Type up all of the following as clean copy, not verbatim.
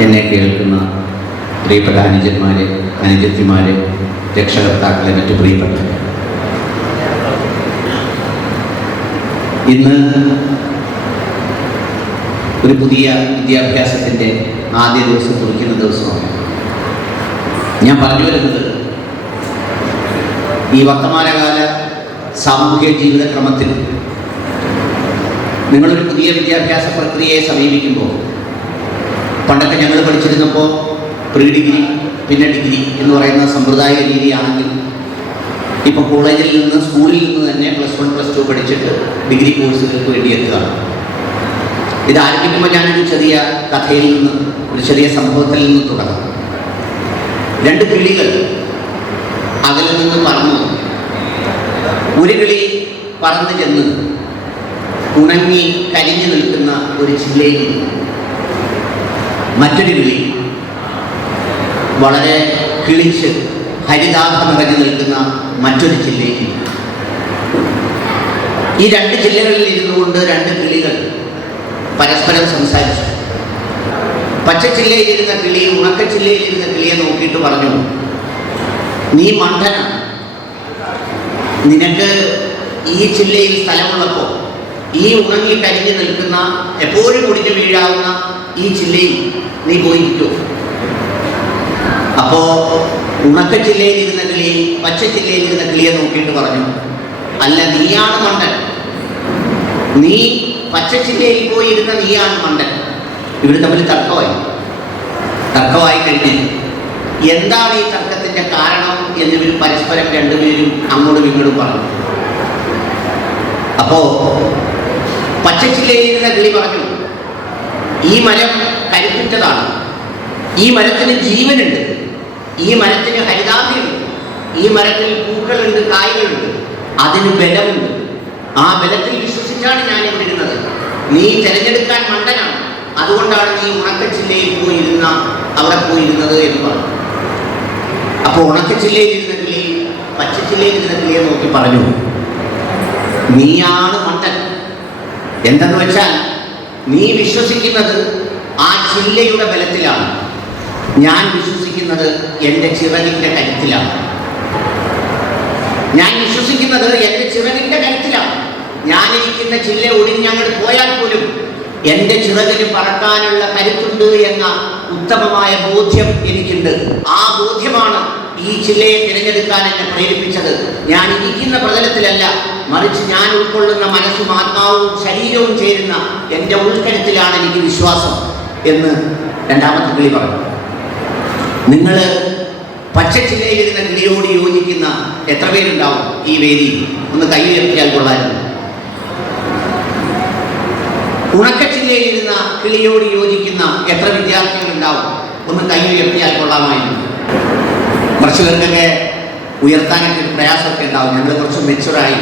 എന്നെ കേൾക്കുന്ന പ്രിയപ്പെട്ട അനുജന്മാരെ, അനുജത്തിമാരെ, രക്ഷകർത്താക്കളെ, മറ്റു പ്രിയപ്പെട്ടവരെ, ഇന്ന് ഒരു പുതിയ വിദ്യാഭ്യാസത്തിൻ്റെ ആദ്യ ദിവസം കുറിക്കുന്ന ദിവസമാണ്. ഞാൻ പറഞ്ഞു വരുന്നത്, ഈ വർത്തമാനകാല സാമൂഹിക ജീവിതക്രമത്തിൽ നിങ്ങളൊരു പുതിയ വിദ്യാഭ്യാസ പ്രക്രിയയെ സമീപിക്കുമ്പോൾ, പണ്ടൊക്കെ ഞങ്ങൾ പഠിച്ചിരുന്നപ്പോൾ പ്രീ ഡിഗ്രി പിന്നെ ഡിഗ്രി എന്ന് പറയുന്ന സമ്പ്രദായിക രീതിയാണെങ്കിൽ, ഇപ്പോൾ കോളേജിൽ നിന്ന്, സ്കൂളിൽ നിന്ന് തന്നെ +1 +2 പഠിച്ചിട്ട് ഡിഗ്രി കോഴ്സുകൾക്ക് വേണ്ടി എത്തുകയാണ്. ഇത് ആരംഭിക്കുമ്പോൾ ഞാനൊരു ചെറിയ കഥയിൽ നിന്ന്, ഒരു ചെറിയ സംഭവത്തിൽ നിന്ന് തുടങ്ങാം. 2 കിളികൾ അകലിൽ നിന്ന് പറന്നു. ഒരു കിളി പറന്നു ചെന്ന് ഉണങ്ങി കരിഞ്ഞു നിൽക്കുന്ന ഒരു ചില്ലയിൽ, മറ്റൊരു കിളി വളരെ കിളിച്ച് ഹരിതാഭം നിറഞ്ഞു നിൽക്കുന്ന മറ്റൊരു ചില്ലയിൽ. ഈ 2 ചില്ലകളിൽ ഇരുന്നു കൊണ്ട് 2 കിളികൾ പരസ്പരം സംസാരിച്ചു. പച്ചച്ചില്ലയിലിരുന്ന കിളി ഉണക്കച്ചില്ലയിലിരുന്ന കിളിയെ നോക്കിയിട്ട് പറഞ്ഞു, നീ മണ്ടനാണ്. നിനക്ക് ഈ ചില്ലയിൽ സ്ഥലമുള്ളപ്പോൾ ഈ ഉണങ്ങി കരിഞ്ഞു നിൽക്കുന്ന, എപ്പോഴും ഒടിഞ്ഞു വീഴാവുന്ന ഈ ചില്ലയിൽ നീ പോയിരിക്കോ? അപ്പോ ഉണക്കച്ചില്ലയിലിരുന്ന കിളി പച്ചച്ചില്ലയിലിരുന്ന കിളിയെ നോക്കിയിട്ട് പറഞ്ഞു, അല്ല, നീയാണ് മണ്ടൻ. നീ പച്ചച്ചില്ലയിൽ പോയിരുന്ന നീയാണ് മണ്ടൻ. ഇവർ തമ്മിൽ തർക്കമായി കഴിഞ്ഞ് എന്താണ് ഈ തർക്കത്തിൻ്റെ കാരണം എന്നിവർ പരസ്പരം രണ്ടുപേരും അങ്ങോട്ടും ഇങ്ങോട്ടും പറഞ്ഞു. അപ്പോ പച്ചച്ചില്ലയിലിരുന്ന കിളി പറഞ്ഞു, ഈ മരം കരുത്തുറ്റതാണ്, ഈ മരത്തിന് ജീവനുണ്ട്, ഈ മരത്തിന് ഹരിതാഭയുണ്ട്, ഈ മരത്തിൽ പൂക്കളുണ്ട്, കായ്കളുണ്ട്, അതിന് ബലമുണ്ട്. ആ ബലത്തിൽ വിശ്വസിച്ചാണ് ഞാൻ ഇവിടെ ഇരുന്നത്. നീ തിരഞ്ഞെടുക്കാൻ മണ്ടനാണ്, അതുകൊണ്ടാണ് നീ ഉണക്കച്ചില്ലയിൽ പോയിരുന്ന അവിടെ പോയിരുന്നത് എന്ന് പറഞ്ഞു. അപ്പോൾ ഉണക്കച്ചില്ലയിലിരുന്ന കിളി പച്ചച്ചില്ലയിലിരുന്ന കിളിയെ നോക്കി പറഞ്ഞു, നീയാണ് മണ്ടൻ. എന്തെന്ന് വെച്ചാൽ, നീ വിശ്വസിക്കുന്നത് ആ ചില്ലയുടെ ബലത്തിലാണ്, ഞാൻ വിശ്വസിക്കുന്നത് എൻ്റെ ചിറകിൻ്റെ കരുത്തിലാണ്. ഞാൻ വിശ്വസിക്കുന്നത് എൻ്റെ ചിറകിൻ്റെ കരുത്തിലാണ്. ഞാനിരിക്കുന്ന ചില്ല ഒടിഞ്ഞങ്ങോട്ട് പോയാൽ പോലും എൻ്റെ ചിറകിന് പറക്കാനുള്ള കരുത്തുണ്ട് എന്ന ഉത്തമമായ ബോധ്യം എനിക്കുണ്ട്. ആ ബോധ്യമാണ് ഈ ചില്ലയെ തിരഞ്ഞെടുക്കാൻ എന്നെ പ്രേരിപ്പിച്ചത്. ഞാൻ ഇരിക്കുന്ന പ്രതലത്തിലല്ല, മറിച്ച് ഞാൻ ഉൾക്കൊള്ളുന്ന മനസ്സും ആത്മാവും ശരീരവും ചേരുന്ന എൻ്റെ ഉൾക്കരുത്തിലാണ് എനിക്ക് വിശ്വാസം എന്ന് രണ്ടാമത്തെ കിളി പറഞ്ഞു. നിങ്ങൾ പച്ചച്ചില്ലയിലിരുന്ന കിളിയോട് യോജിക്കുന്ന എത്ര പേരുണ്ടാവും ഈ വേദിയിൽ? ഒന്ന് കൈ ഉയർത്തിയാൽ കൊള്ളായിരുന്നു. ഉണക്കച്ചില്ലയിലിരുന്ന കിളിയോട് യോജിക്കുന്ന എത്ര വിദ്യാർത്ഥികളുണ്ടാവും? ഒന്ന് കൈ ഉയർത്തിയാൽ കൊള്ളാമായിരുന്നു. കുറച്ച് പേർക്കൊക്കെ ഉയർത്താനൊക്കെ പ്രയാസമൊക്കെ ഉണ്ടാവും. ഞങ്ങൾ കുറച്ച് മെച്ചുറായി.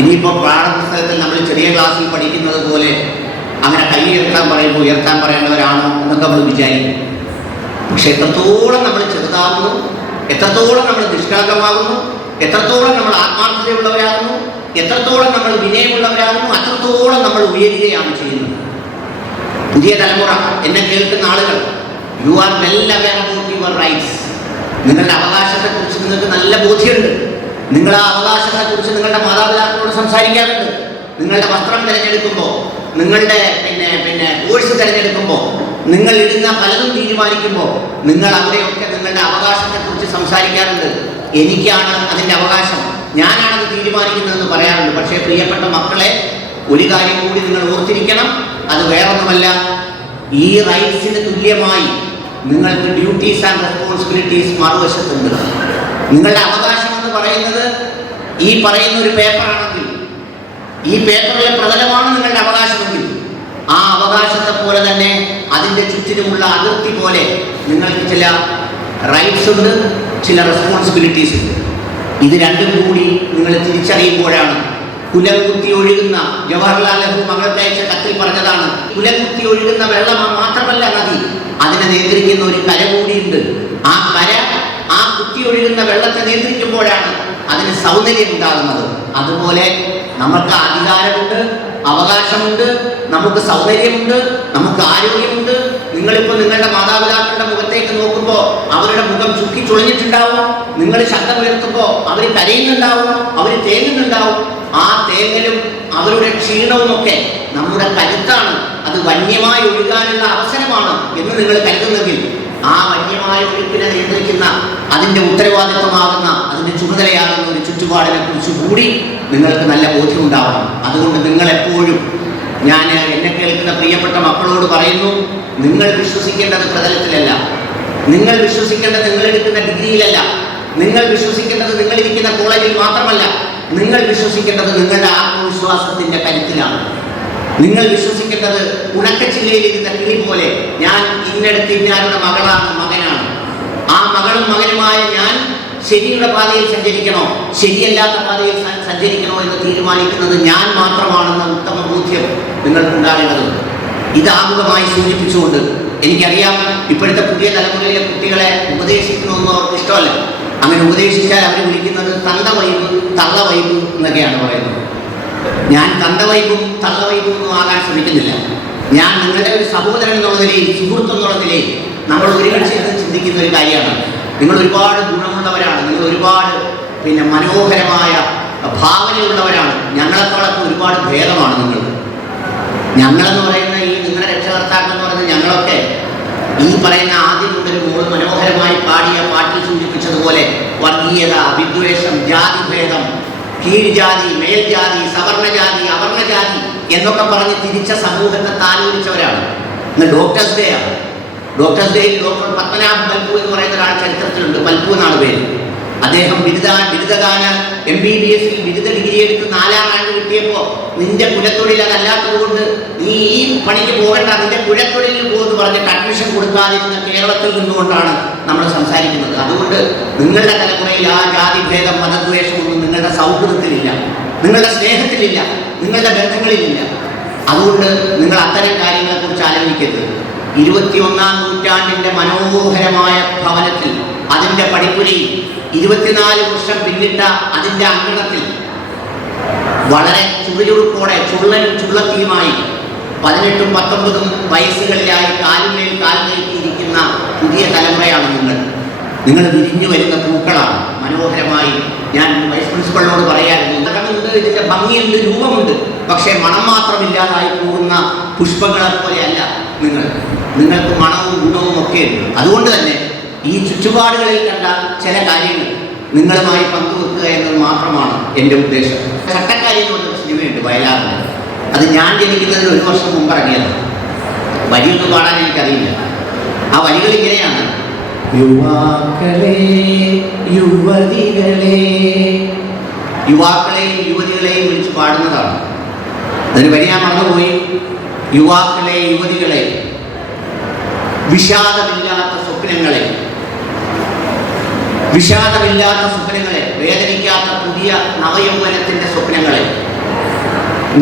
ഇനിയിപ്പോൾ പാഠപുസ്തകത്തിൽ നമ്മൾ ചെറിയ ക്ലാസ്സിൽ പഠിക്കുന്നത് പോലെ അങ്ങനെ കൈ ഉയർത്താൻ പറയുമ്പോൾ ഉയർത്താൻ പറയേണ്ടവരാണോ എന്നൊക്കെ നമ്മൾ വിചാരിക്കും. പക്ഷെ എത്രത്തോളം നമ്മൾ ചെറുതാകുന്നു, എത്രത്തോളം നമ്മൾ നിഷ്കളങ്കമാകുന്നു, എത്രത്തോളം നമ്മൾ ആത്മാർത്ഥതയുള്ളവരാകുന്നു, എത്രത്തോളം നമ്മൾ വിനയമുള്ളവരാകുന്നു, അത്രത്തോളം നമ്മൾ ഉയരുകയാണ് ചെയ്യുന്നത്. പുതിയ തലമുറ, എന്നെ കേൾക്കുന്ന ആളുകൾ, you are well aware about your rights. നിങ്ങളുടെ അവകാശത്തെക്കുറിച്ച് നിങ്ങൾക്ക് നല്ല ബോധ്യമുണ്ട്. നിങ്ങൾ ആ അവകാശത്തെക്കുറിച്ച് നിങ്ങളുടെ മാതാപിതാക്കളോട് സംസാരിക്കാറുണ്ട്. നിങ്ങളുടെ വസ്ത്രം തിരഞ്ഞെടുക്കുമ്പോൾ, നിങ്ങളുടെ കോഴ്സ് തിരഞ്ഞെടുക്കുമ്പോൾ, നിങ്ങൾ ഇടുന്ന പലതും തീരുമാനിക്കുമ്പോൾ നിങ്ങൾ അവിടെയൊക്കെ നിങ്ങളുടെ അവകാശത്തെക്കുറിച്ച് സംസാരിക്കാറുണ്ട്. എനിക്കാണ് അതിൻ്റെ അവകാശം, ഞാനാണത് തീരുമാനിക്കുന്നതെന്ന് പറയാറുണ്ട്. പക്ഷേ പ്രിയപ്പെട്ട മക്കളെ, ഒരു കാര്യം കൂടി നിങ്ങൾ ഓർത്തിരിക്കണം. അത് വേറൊന്നുമല്ല, ഈ റൈറ്റ്സിന് തുല്യമായി നിങ്ങൾക്ക് ഡ്യൂട്ടീസ് ആൻഡ് റെസ്പോൺസിബിലിറ്റീസ് മറുവശത്തുണ്ട്. നിങ്ങളുടെ അവകാശം എന്ന് പറയുന്നത് ഈ പറയുന്ന ഒരു പേപ്പറാണെങ്കിൽ, ഈ പേപ്പറിലെ പ്രതലമാണ് നിങ്ങളുടെ അവകാശമെങ്കിൽ, ആ അവകാശത്തെ പോലെ തന്നെ അതിൻ്റെ ചുറ്റിനുമുള്ള അതിർത്തി പോലെ നിങ്ങൾക്ക് ചില റൈറ്റ്സ് ഉണ്ട്, ചില റെസ്പോൺസിബിലിറ്റീസ് ഉണ്ട്. ഇത് രണ്ടും കൂടി നിങ്ങൾ തിരിച്ചറിയുമ്പോഴാണ് കുലം കുത്തി ഒഴുകുന്ന, ജവഹർലാൽ നെഹ്റു മകൾക്ക് അയച്ച കത്തിൽ പറഞ്ഞതാണ്, കുലം കുത്തി ഒഴുകുന്ന വെള്ളം മാത്രമല്ല നദി, അതിനെ നിയന്ത്രിക്കുന്ന ഒരു കര കൂടിയുണ്ട്. ആ കര, ആ കുത്തി ഒഴുകുന്ന വെള്ളത്തെ നിയന്ത്രിക്കുമ്പോഴാണ് അതിന് സൗന്ദര്യം ഉണ്ടാകുന്നത്. അതുപോലെ നമുക്ക് അധികാരമുണ്ട്, അവകാശമുണ്ട്, നമുക്ക് സൗന്ദര്യമുണ്ട്, നമുക്ക് ആരോഗ്യമുണ്ട്, നിങ്ങളിപ്പോൾ നിങ്ങളുടെ മാതാപിതാക്കളുടെ മുഖത്തേക്ക് നോക്കുമ്പോൾ അവരുടെ മുഖം ചുക്കി ചുളിഞ്ഞിട്ടുണ്ടാവും. നിങ്ങൾ ശബ്ദമുയർത്തുമ്പോൾ അവർ കരയുന്നുണ്ടാവും, അവർ തേങ്ങുന്നുണ്ടാവും. ആ തേങ്ങലും അവരുടെ ക്ഷീണവും ഒക്കെ നമ്മുടെ കരുത്താണ്, അത് വന്യമായി ഒഴുകാനുള്ള അവസരമാണ് എന്ന് നിങ്ങൾ കരുതുന്നെങ്കിൽ ആ വന്യമായ ഒഴുക്കിനെ നിയന്ത്രിക്കുന്ന, അതിൻ്റെ ഉത്തരവാദിത്വമാകുന്ന, അതിൻ്റെ ചുമതലയാകുന്ന ഒരു ചുറ്റുപാടിനെ കുറിച്ച് കൂടി നിങ്ങൾക്ക് നല്ല ബോധ്യമുണ്ടാവണം. അതുകൊണ്ട് നിങ്ങളെപ്പോഴും, ഞാൻ എന്നെ കേൾക്കുന്ന പ്രിയപ്പെട്ട മക്കളോട് പറയുന്നു, നിങ്ങൾ വിശ്വസിക്കേണ്ടത് പ്രതലത്തിലല്ല, നിങ്ങൾ വിശ്വസിക്കേണ്ടത് നിങ്ങളെടുക്കുന്ന ഡിഗ്രിയിലല്ല, നിങ്ങൾ വിശ്വസിക്കേണ്ടത് നിങ്ങളിരിക്കുന്ന കോളേജിൽ മാത്രമല്ല, നിങ്ങൾ വിശ്വസിക്കേണ്ടത് നിങ്ങളുടെ ആത്മവിശ്വാസത്തിൻ്റെ കരുത്തിലാണ്. നിങ്ങൾ വിശ്വസിക്കേണ്ടത് ഉണക്കച്ചില്ലയിലിരുന്ന കിളി പോലെ, ഞാൻ ഇന്നടത്ത് ഇന്നാരുടെ മകളാണ്, മകനാണ്, ആ മകളും മകനുമായ ഞാൻ ശരിയുടെ പാതയിൽ സഞ്ചരിക്കണോ ശരിയല്ലാത്ത പാതയിൽ സഞ്ചരിക്കണോ എന്ന് തീരുമാനിക്കുന്നത് ഞാൻ മാത്രമാണെന്ന ഉത്തമ ബോധ്യം നിങ്ങൾക്കുണ്ടാകേണ്ടതുണ്ട്. ഇത് ആമുഖമായി സൂചിപ്പിച്ചുകൊണ്ട്, എനിക്കറിയാം ഇപ്പോഴത്തെ പുതിയ തലമുറയിലെ കുട്ടികളെ ഉപദേശിക്കണമെന്നും അവർക്ക് ഇഷ്ടമല്ല. അങ്ങനെ ഉപദേശിച്ചാൽ അവർ വിളിക്കുന്നത് തന്ത വൈബ്, തള്ള വൈബ് എന്നൊക്കെയാണ് പറയുന്നത്. ഞാൻ തന്ത വൈബും തള്ള വൈബും ഒന്നും ആകാൻ ശ്രമിക്കുന്നില്ല. ഞാൻ നിങ്ങളുടെ ഒരു സഹോദരൻ എന്നുള്ള നിലയിൽ, സുഹൃത്ത് എന്നുള്ള നിലയിൽ നമ്മൾ ഒരുമിച്ച് ചിന്തിക്കുന്ന ഒരു കാര്യമാണ്. നിങ്ങൾ ഒരുപാട് ഗുണമുള്ളവരാണ്, നിങ്ങൾ ഒരുപാട് മനോഹരമായ ഭാവനയുള്ളവരാണ്. ഞങ്ങളെക്കാളൊക്കെ ഒരുപാട് ഭേദമാണ് നിങ്ങൾ. ഞങ്ങളെന്ന് പറയുന്ന ഈ നിങ്ങളുടെ രക്ഷകർത്താക്കൾ എന്ന് പറയുന്നത് ഞങ്ങളൊക്കെ ഈ പറയുന്ന ആദ്യം മുതൽ മോൾ മനോഹരമായി പാടിയ പാട്ടിൽ സൂചിപ്പിച്ചതുപോലെ വർഗീയത, വിദ്വേഷം, ജാതിഭേദം, കീഴ്ജാതി, മേൽജാതി, സവർണജാതി, അവർണജാതി എന്നൊക്കെ പറഞ്ഞ് തിരിച്ച സമൂഹത്തെ താലോലിച്ചവരാണ്. ഇന്ന് ഡോക്ടേഴ്സ് ഡേ ആണ്. ഡോക്ടേഴ്സ് ഡേയിൽ ഡോക്ടർ പത്മനാഭ പൽപു എന്ന് പറയുന്ന ഒരാൾ ചരിത്രത്തിലുണ്ട്. പൽപു എന്നാണ് പേര്. അദ്ദേഹം ബിരുദദാന MBBS-ൽ ബിരുദ ഡിഗ്രി എടുത്ത് 4ാം റാങ്ക് കിട്ടിയപ്പോൾ, നിന്റെ കുലത്തൊഴിൽ അതല്ലാത്തത് കൊണ്ട് നീ ഈ പണിക്ക് പോകേണ്ട, നിന്റെ കുലത്തൊഴിലിൽ പോകുമെന്ന് പറഞ്ഞിട്ട് അഡ്മിഷൻ കൊടുക്കാതിരുന്ന കേരളത്തിൽ നിന്നുകൊണ്ടാണ് നമ്മൾ സംസാരിക്കുന്നത്. അതുകൊണ്ട് നിങ്ങളുടെ തലമുറയിൽ ആ ജാതിഭേദം, മതദ്വേഷമൊന്നും നിങ്ങളുടെ സൗഹൃദത്തിലില്ല, നിങ്ങളുടെ സ്നേഹത്തിലില്ല, നിങ്ങളുടെ ബന്ധങ്ങളിലില്ല. അതുകൊണ്ട് നിങ്ങൾ അത്തരം കാര്യങ്ങളെക്കുറിച്ച് ആലോചിക്കരുത്. 21ാം നൂറ്റാണ്ടിൻ്റെ മനോഹരമായ ഭവനത്തിൽ, അതിൻ്റെ പടിപ്പുരയിൽ 24 വർഷം പിന്നിട്ട അതിൻ്റെ അങ്കണത്തിൽ വളരെ ചുറുചുറുക്കോടെ, ചുള്ളനും ചുള്ളത്തിയുമായി 18ഉം 19ഉം വയസ്സുകളിലായി കാലിന്മേൽ കാൽ നീക്കിയിരിക്കുന്ന പുതിയ തലമുറയാണ് നിങ്ങൾ. നിങ്ങൾ വിരിഞ്ഞു വരുന്ന പൂക്കളാണ്. മനോഹരമായി ഞാൻ വൈസ് പ്രിൻസിപ്പളിനോട് പറയാറുണ്ട്, നിറമുണ്ട്, ഇതിൻ്റെ ഭംഗിയുണ്ട്, രൂപമുണ്ട്, പക്ഷേ മണം മാത്രമില്ലാതായി പോകുന്ന പുഷ്പങ്ങളെ പോലെയല്ല നിങ്ങൾ. നിങ്ങൾക്ക് മണവും ഗുണവും ഒക്കെ ഉണ്ട്. അതുകൊണ്ട് തന്നെ ഈ ചുറ്റുപാടുകളിൽ കണ്ട ചില കാര്യങ്ങൾ നിങ്ങളുമായി പങ്കുവെക്കുക എന്നത് മാത്രമാണ് എൻ്റെ ഉദ്ദേശം. ചട്ടക്കാരി എന്ന് പറഞ്ഞൊരു സിനിമയുണ്ട് വയലാറിന്. അത് ഞാൻ ജനിക്കുന്നതിന് 1 വർഷം മുമ്പ് ഇറങ്ങിയത്. വരിയൊന്നും പാടാൻ എനിക്കറിയില്ല. ആ വരികൾ ഇങ്ങനെയാണ്: യുവാക്കളെ യുവതികളെ, യുവാക്കളെയും യുവതികളെയും വിളിച്ച് പാടുന്നതാണ്. അതിന് വരി ഞാൻ മറന്നുപോയി. യുവാക്കളെ യുവതികളെ, വിഷാദമില്ലാത്ത സ്വപ്നങ്ങളെ, വിഷാദമില്ലാത്ത സ്വപ്നങ്ങളെ, വേദനിക്കാത്ത പുതിയ നവയൗവനത്തിൻ്റെ സ്വപ്നങ്ങളെ,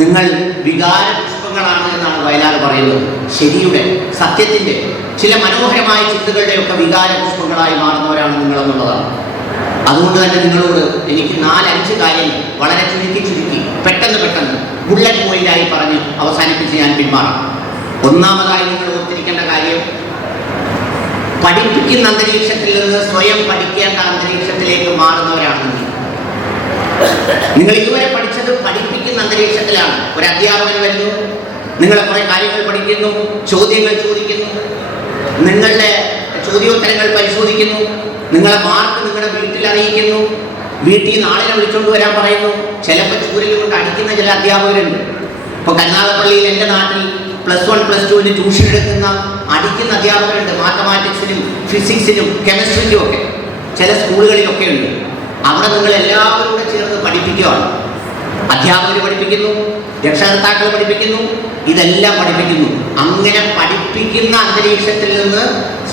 നിങ്ങൾ വികാര പുഷ്പങ്ങളാണ് എന്നാണ് വയലാർ പറയുന്നത്. ശരിയുടെ, സത്യത്തിൻ്റെ, ചില മനോഹരമായ ചിന്തകളുടെയൊക്കെ വികാര പുഷ്പങ്ങളായി മാറുന്നവരാണ് നിങ്ങളെന്നുള്ളതാണ്. അതുകൊണ്ട് തന്നെ നിങ്ങളോട് എനിക്ക് 4-5 കാര്യങ്ങൾ വളരെ ചുരുക്കി പെട്ടെന്ന് ബുള്ളറ്റ് പോയിന്റായി പറഞ്ഞ് അവസാനിപ്പിച്ച് ഞാൻ പിന്മാറാം. ഒന്നാമതായി നിങ്ങൾ ഓർത്തിരിക്കേണ്ട കാര്യം, പഠിപ്പിക്കുന്ന അന്തരീക്ഷത്തിൽ നിന്ന് സ്വയം പഠിക്കേണ്ട അന്തരീക്ഷത്തിലേക്ക് മാറുന്നവരാണ് നിങ്ങൾ. ഇതുവരെ പഠിച്ചത് പഠിപ്പിക്കുന്ന അന്തരീക്ഷത്തിലാണ്. ഒരു അധ്യാപകൻ വരുന്നു, നിങ്ങളെ കുറേ കാര്യങ്ങൾ പഠിക്കുന്നു, ചോദ്യങ്ങൾ ചോദിക്കുന്നു, നിങ്ങളുടെ ചോദ്യോത്തരങ്ങൾ പരിശോധിക്കുന്നു, നിങ്ങളെ മാർക്ക് നിങ്ങളുടെ വീട്ടിൽ അറിയിക്കുന്നു, വീട്ടിൽ നാളെ വിളിച്ചുകൊണ്ട് വരാൻ പറയുന്നു. ചിലപ്പോൾ ചൂരൽ കൊണ്ട് അടിക്കുന്ന ചില അധ്യാപകരുണ്ട്. ഇപ്പോൾ കരുനാഗപ്പള്ളിയിൽ, എൻ്റെ നാട്ടിൽ +1 +2 ട്യൂഷൻ എടുക്കുന്ന, അടിക്കുന്ന അധ്യാപകരുണ്ട്. മാത്തമാറ്റിക്സിനും ഫിസിക്സിനും കെമിസ്ട്രിക്കും ഒക്കെ ചില സ്കൂളുകളിലൊക്കെ ഉണ്ട്. അവിടെ നിങ്ങൾ എല്ലാവരും കൂടെ ചേർന്ന് പഠിപ്പിക്കുകയാണ്. അധ്യാപകർ പഠിപ്പിക്കുന്നു, രക്ഷകർത്താക്കൾ പഠിപ്പിക്കുന്നു, ഇതെല്ലാം പഠിപ്പിക്കുന്നു. അങ്ങനെ പഠിപ്പിക്കുന്ന അന്തരീക്ഷത്തിൽ നിന്ന്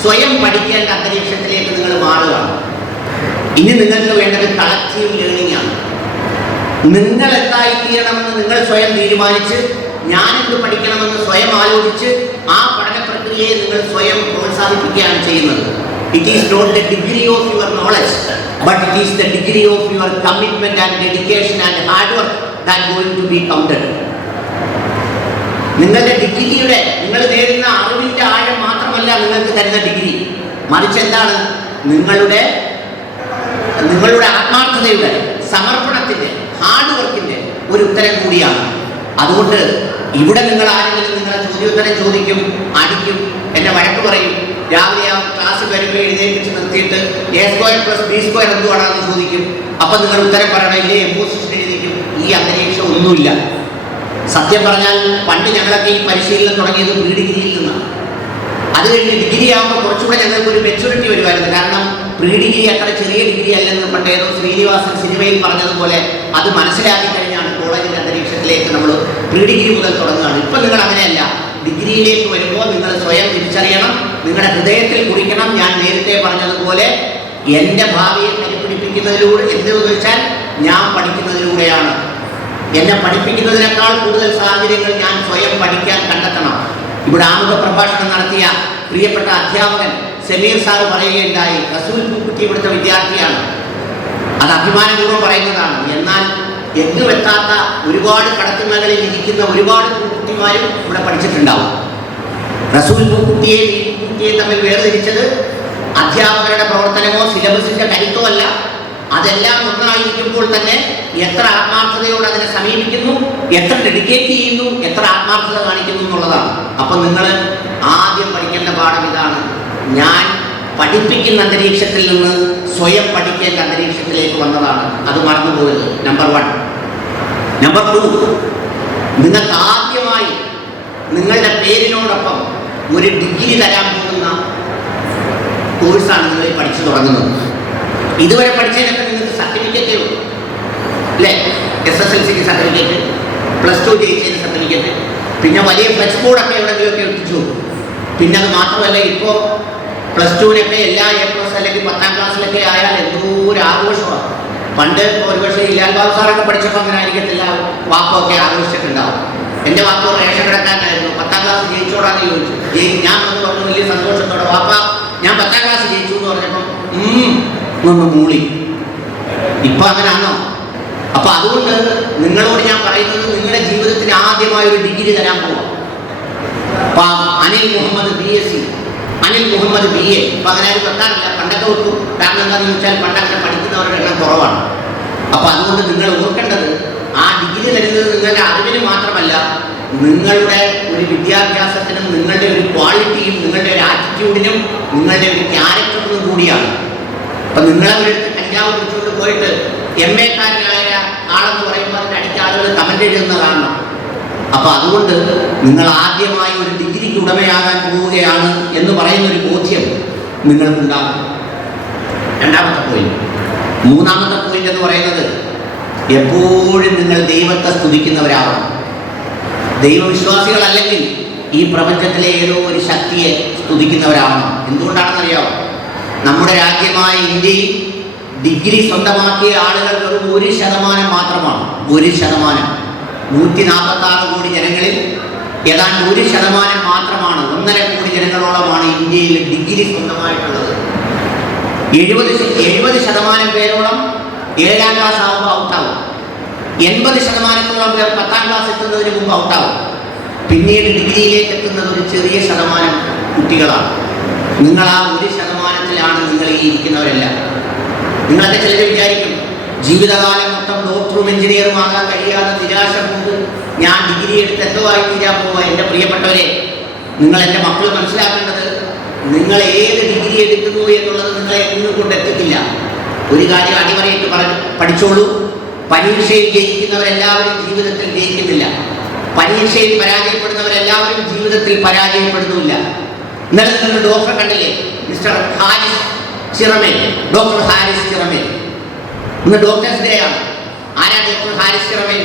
സ്വയം പഠിക്കേണ്ട അന്തരീക്ഷത്തിലേക്ക് നിങ്ങൾ മാറുകയാണ്. ഇനി നിങ്ങൾക്ക് വേണ്ടത് കളക്റ്റീവ് ലേണിംഗ് ആണ്. നിങ്ങൾ എന്തായിത്തീരണമെന്ന് നിങ്ങൾ സ്വയം തീരുമാനിച്ച്, ഞാനെന്ത് പഠിക്കണമെന്ന് സ്വയം ആലോചിച്ച് ആ പഠന പ്രക്രിയയെ നിങ്ങൾ സ്വയം പ്രോത്സാഹിപ്പിക്കുകയാണ് ചെയ്യുന്നത്. It is not the degree of your knowledge, but it is the degree of your commitment and dedication and hard work that going to be counted. നിങ്ങളുടെ ഡിഗ്രിയുടെ, നിങ്ങൾ നേടുന്ന അറിവിൻ്റെ ആഴം മാത്രമല്ല നിങ്ങൾക്ക് തരുന്ന ഡിഗ്രി, മറിച്ച് എന്താണ്? നിങ്ങളുടെ ആത്മാർത്ഥതയുടെ, സമർപ്പണത്തിന്റെ, ഹാർഡ് വർക്കിന്റെ ഒരു ഉത്തരം കൂടിയാണ്. അതുകൊണ്ട് ഇവിടെ നിങ്ങൾ ആരെങ്കിലും നിങ്ങളെ ചോദ്യോത്തരം ചോദിക്കും, അടിക്കും, എന്നെ വഴക്ക് പറയും. രാവിലെ ആ ക്ലാസ് വരുമ്പോൾ എഴുന്നേൽപ്പിച്ച് നിർത്തിയിട്ട് A² + B² എന്തുവാണെന്ന് ചോദിക്കും. അപ്പം നിങ്ങൾ ഉത്തരം പറയണം, ഇല്ലേ എംപോസിഷൻ എഴുതിക്കും. ഈ അന്തരീക്ഷം ഒന്നുമില്ല. സത്യം പറഞ്ഞാൽ പണ്ട് ഞങ്ങളൊക്കെ ഈ പരിശീലനം തുടങ്ങിയത് പ്രീ ഡിഗ്രിയിൽ നിന്നാണ്. അത് കഴിഞ്ഞ് ഡിഗ്രി ആകുമ്പോൾ കുറച്ചുകൂടെ ഞങ്ങൾക്ക് ഒരു മെച്യൂരിറ്റി വരുമായിരുന്നു. കാരണം പ്രീ ഡിഗ്രി അത്ര ചെറിയ ഡിഗ്രി അല്ലെന്ന് പണ്ട് ഏതോ ശ്രീനിവാസൻ സിനിമയിൽ പറഞ്ഞതുപോലെ അത് മനസ്സിലാക്കി കഴിഞ്ഞാണ് കോളേജിൻ്റെ അന്തരീക്ഷത്തിലേക്ക് നമ്മൾ പ്രീ ഡിഗ്രി മുതൽ തുടങ്ങുകയാണ്. ഇപ്പം നിങ്ങൾ അങ്ങനെയല്ല. ഡിഗ്രിയിലേക്ക് വരുമ്പോൾ നിങ്ങൾ സ്വയം തിരിച്ചറിയണം, നിങ്ങളുടെ ഹൃദയത്തിൽ കുറിക്കണം. ഞാൻ നേരത്തെ പറഞ്ഞതുപോലെ എൻ്റെ ഭാവിയെ കരുപിടിപ്പിക്കുന്നതിലൂടെ എന്തെന്ന് വെച്ചാൽ ഞാൻ പഠിക്കുന്നതിലൂടെയാണ്. എന്നെ പഠിപ്പിക്കുന്നതിനേക്കാൾ കൂടുതൽ സാഹചര്യങ്ങൾ ഞാൻ സ്വയം പഠിക്കാൻ കണ്ടെത്തണം. ഇവിടെ ആമുഖ പ്രഭാഷണം നടത്തിയ പ്രിയപ്പെട്ട അധ്യാപകൻ സമീർ സാറ് പറയുകയുണ്ടായി, റസൂൽ പൂക്കുട്ടി ഇവിടുത്തെ വിദ്യാർത്ഥിയാണ്. അത് അഭിമാനപൂർവ്വം പറയുന്നതാണ്. എന്നാൽ എങ്ങുമെത്താത്ത ഒരുപാട് കടത്തുമകളിൽ ഇരിക്കുന്ന ഒരുപാട് പൂക്കുട്ടിമാരും ഇവിടെ പഠിച്ചിട്ടുണ്ടാവും. റസൂൽ പൂക്കുട്ടിയെയും ഈ പൂക്കുട്ടിയെയും തമ്മിൽ വേർതിരിച്ചത് അധ്യാപകരുടെ പ്രവർത്തനമോ സിലബസിന്റെ കരുത്തോ അല്ല. അതെല്ലാം ഒന്നായിരിക്കുമ്പോൾ തന്നെ എത്ര ആത്മാർത്ഥതയോടെ അതിനെ സമീപിക്കുന്നു, എത്ര ഡെഡിക്കേറ്റ് ചെയ്യുന്നു, എത്ര ആത്മാർത്ഥത കാണിക്കുന്നു എന്നുള്ളതാണ്. അപ്പം നിങ്ങൾ ആദ്യം പഠിക്കേണ്ട പാഠം ഇതാണ്. ഞാൻ പഠിപ്പിക്കുന്ന അന്തരീക്ഷത്തിൽ നിന്ന് സ്വയം പഠിക്കേണ്ട അന്തരീക്ഷത്തിലേക്ക് വന്നതാണ്. അത് മറന്നുപോയത് നമ്പർ 1. നമ്പർ 2, നിങ്ങൾക്ക് ആദ്യമായി നിങ്ങളുടെ പേരിനോടൊപ്പം ഒരു ഡിഗ്രി തരാൻ പോകുന്ന കോഴ്സാണ് നിങ്ങൾ പഠിച്ചു തുടങ്ങുന്നത്. ഇതുവരെ പഠിച്ചതിനൊക്കെ നിങ്ങൾക്ക് സർട്ടിഫിക്കറ്റേ ഉള്ളൂ അല്ലേ? SSLCക്ക് സർട്ടിഫിക്കറ്റ്, +2 ജയിച്ചതിന് സർട്ടിഫിക്കറ്റ്, പിന്നെ വലിയ ഫ്ലെക്സ് ബോർഡൊക്കെ എവിടെയെങ്കിലുമൊക്കെ എത്തിച്ചു. പിന്നെ അത് മാത്രമല്ല, ഇപ്പോൾ +2-നൊക്കെ എല്ലാ A+ അല്ലെങ്കിൽ 10ാം ക്ലാസ്സിലൊക്കെ ആയാൽ എന്തോ ഒരു ആഘോഷമാണ്. പണ്ട് ഒരുപക്ഷെ ഇലാൽ ബാബു സാറൊക്കെ പഠിച്ചപ്പോൾ അങ്ങനെ ആയിരിക്കത്തില്ല, വാപ്പൊക്കെ ആഘോഷിച്ചിട്ടുണ്ടാവും. എൻ്റെ വാപ്പ റേഷൻ കിടക്കാനായിരുന്നു. 10ാം ക്ലാസ് ജയിച്ചോടാന്ന് ചോദിച്ചു. ഞാൻ വന്ന് പറഞ്ഞു വലിയ സന്തോഷത്തോടെ, വാപ്പ ഞാൻ 10ാം ക്ലാസ് ജയിച്ചു എന്ന് പറഞ്ഞപ്പം ഒന്ന് മൂളി. ഇപ്പം അങ്ങനെയാണോ? അപ്പം അതുകൊണ്ട് നിങ്ങളോട് ഞാൻ പറയുന്നത്, നിങ്ങളുടെ ജീവിതത്തിന് ആദ്യമായി ഒരു ഡിഗ്രി തരാൻ പോവാം. അപ്പം അനിൽ മുഹമ്മദ് BSc, അനിൽ മുഹമ്മദ് BA. അപ്പം അങ്ങനെ ആരും വെക്കാറില്ല, പണ്ടൊക്കെ വെക്കും. കാരണം എന്താണെന്ന് ചോദിച്ചാൽ പണ്ടങ്ങനെ പഠിക്കുന്നവരുടെ എണ്ണം കുറവാണ്. അപ്പം അതുകൊണ്ട് നിങ്ങൾ ഓർക്കേണ്ടത്, ആ ഡിഗ്രി തരുന്നത് നിങ്ങളുടെ അറിവിന് മാത്രമല്ല, നിങ്ങളുടെ ഒരു വിദ്യാഭ്യാസത്തിനും നിങ്ങളുടെ ഒരു ക്വാളിറ്റിയും നിങ്ങളുടെ ഒരു ആറ്റിറ്റ്യൂഡിനും നിങ്ങളുടെ ഒരു ക്യാരക്ടറിനും കൂടിയാണ്. അപ്പം നിങ്ങളെ ഒരു കഞ്ചാവ് കുടിച്ചുകൊണ്ട് പോയിട്ട് MA-കാരനായ ആളെന്ന് പറയുമ്പോൾ അതിൻ്റെ അടിച്ച ആളുകൾ കമൻ്റ് എഴുതുന്ന കാണണം. അപ്പം അതുകൊണ്ട് നിങ്ങൾ ആദ്യമായി ഒരു ഡിഗ്രിക്ക് ഉടമയാകാൻ പോവുകയാണ് എന്ന് പറയുന്നൊരു ബോധ്യം നിങ്ങൾക്കുണ്ടാകും. രണ്ടാമത്തെ പോയിന്റ്. മൂന്നാമത്തെ പോയിന്റ് എന്ന് പറയുന്നത്, എപ്പോഴും നിങ്ങൾ ദൈവത്തെ സ്തുതിക്കുന്നവരാവണം. ദൈവവിശ്വാസികളല്ലെങ്കിൽ ഈ പ്രപഞ്ചത്തിലെ ഏതോ ഒരു ശക്തിയെ സ്തുതിക്കുന്നവരാവണം. എന്തുകൊണ്ടാണെന്നറിയാമോ? നമ്മുടെ രാജ്യമായ ഇന്ത്യയിൽ ഡിഗ്രി സ്വന്തമാക്കിയ ആളുകൾ വെറും 1% മാത്രമാണ്. 1%. 146 കോടി ജനങ്ങളിൽ ഏതാണ്ട് 1% മാത്രമാണ്. 1.5 കോടി ജനങ്ങളോളമാണ് ഇന്ത്യയിൽ ഡിഗ്രി സ്വന്തമായിട്ടുള്ളത്. 70% പേരോളം 7ാം ക്ലാസ് ആകുമ്പോൾ ഔട്ടാവും. 80%-ഓളം പേർ 10ാം ക്ലാസ് എത്തുന്നതിന് മുമ്പ് ഔട്ടാവും. പിന്നീട് ഡിഗ്രിയിലേക്ക് എത്തുന്നത് ഒരു ചെറിയ ശതമാനം കുട്ടികളാണ്. നിങ്ങൾ ആ 1%-ത്തിലാണ് നിങ്ങൾ ഈ ഇരിക്കുന്നവരെല്ലാം. നിങ്ങളൊക്കെ ചിലർ വിചാരിക്കും, ജീവിതകാലം മൊത്തം ഡോക്ടറും എഞ്ചിനീയറും ആകാൻ കഴിയാതെ നിരാശ കൊണ്ട് ഞാൻ ഡിഗ്രി എടുത്ത് എന്തോ ആയി തീരാൻ പോവുക. എൻ്റെ പ്രിയപ്പെട്ടവരെ, നിങ്ങൾ എൻ്റെ മക്കൾ മനസ്സിലാക്കേണ്ടത്, നിങ്ങൾ ഏത് ഡിഗ്രി എടുക്കുന്നു എന്നുള്ളത് നിങ്ങളെ എങ്ങും കൊണ്ടെത്തിക്കില്ല. ഒരു കാര്യം അടിവരയിട്ട് പഠിച്ചോളൂ, പരീക്ഷയിൽ ജയിക്കുന്നവരെല്ലാവരും ജീവിതത്തിൽ ജയിക്കുന്നില്ല. പരീക്ഷയിൽ പരാജയപ്പെടുന്നവരെല്ലാവരും ജീവിതത്തിൽ പരാജയപ്പെടുന്നില്ല. ഇന്നലെ നിങ്ങൾ ഡോക്ടറെ കണ്ടില്ലേ? Mister Haris Chiramel, doctor Haris Chiramel. ഇന്ന് ഡോക്ടേഴ്സ് ഡേ ആണ്. ആരാ ഡോക്ടർ ഹാരിസ് ചിറമേൽ?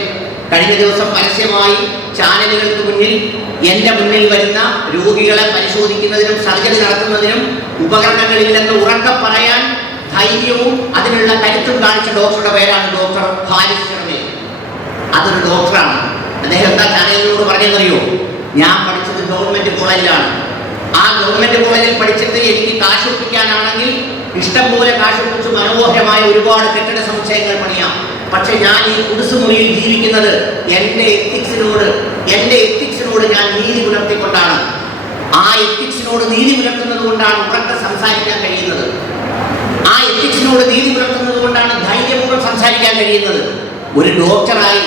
കഴിഞ്ഞ ദിവസം പരസ്യമായി ചാനലുകൾക്ക് മുന്നിൽ എൻ്റെ മുന്നിൽ വരുന്ന രോഗികളെ പരിശോധിക്കുന്നതിനും സർജറി നടത്തുന്നതിനും ഉപകരണങ്ങളില്ലെന്ന് ഉറക്കെ പറയാൻ ധൈര്യവും അതിനുള്ള കരുത്തും കാണിച്ച ഡോക്ടറുടെ പേരാണ് ഡോക്ടർ ഹാരിസ് ചിറമേൽ. അതൊരു ഡോക്ടറാണ്. അദ്ദേഹം എന്താ ചാനലിനോട് പറഞ്ഞെന്നറിയോ? ഞാൻ പഠിച്ചത് ഗവൺമെൻറ് കോളേജിലാണ്. ആ ഗവൺമെൻറ് കോളേജിൽ പഠിച്ചിട്ട് എനിക്ക് കാശൊപ്പിക്കാനാണെങ്കിൽ ഇഷ്ടംപോലെ കാശൊപ്പിച്ച് മനോഹരമായ ഒരുപാട് കെട്ടിട സമുച്ചയങ്ങൾ പണിയാം. പക്ഷെ ഞാൻ ഈ കുടിസുമുറിയിൽ ജീവിക്കുന്നത് എൻ്റെ എത്തിക്സിനോട് ഞാൻ നീതി പുലർത്തിക്കൊണ്ടാണ്. ആ എത്തിക്സിനോട് നീതി പുലർത്തുന്നത് കൊണ്ടാണ് ഉറക്കെ സംസാരിക്കാൻ കഴിയുന്നത്. ആ എത്തിക്സിനോട് നീതി പുലർത്തുന്നത് കൊണ്ടാണ് ധൈര്യപൂർവ്വം സംസാരിക്കാൻ കഴിയുന്നത്. ഒരു ഡോക്ടറായി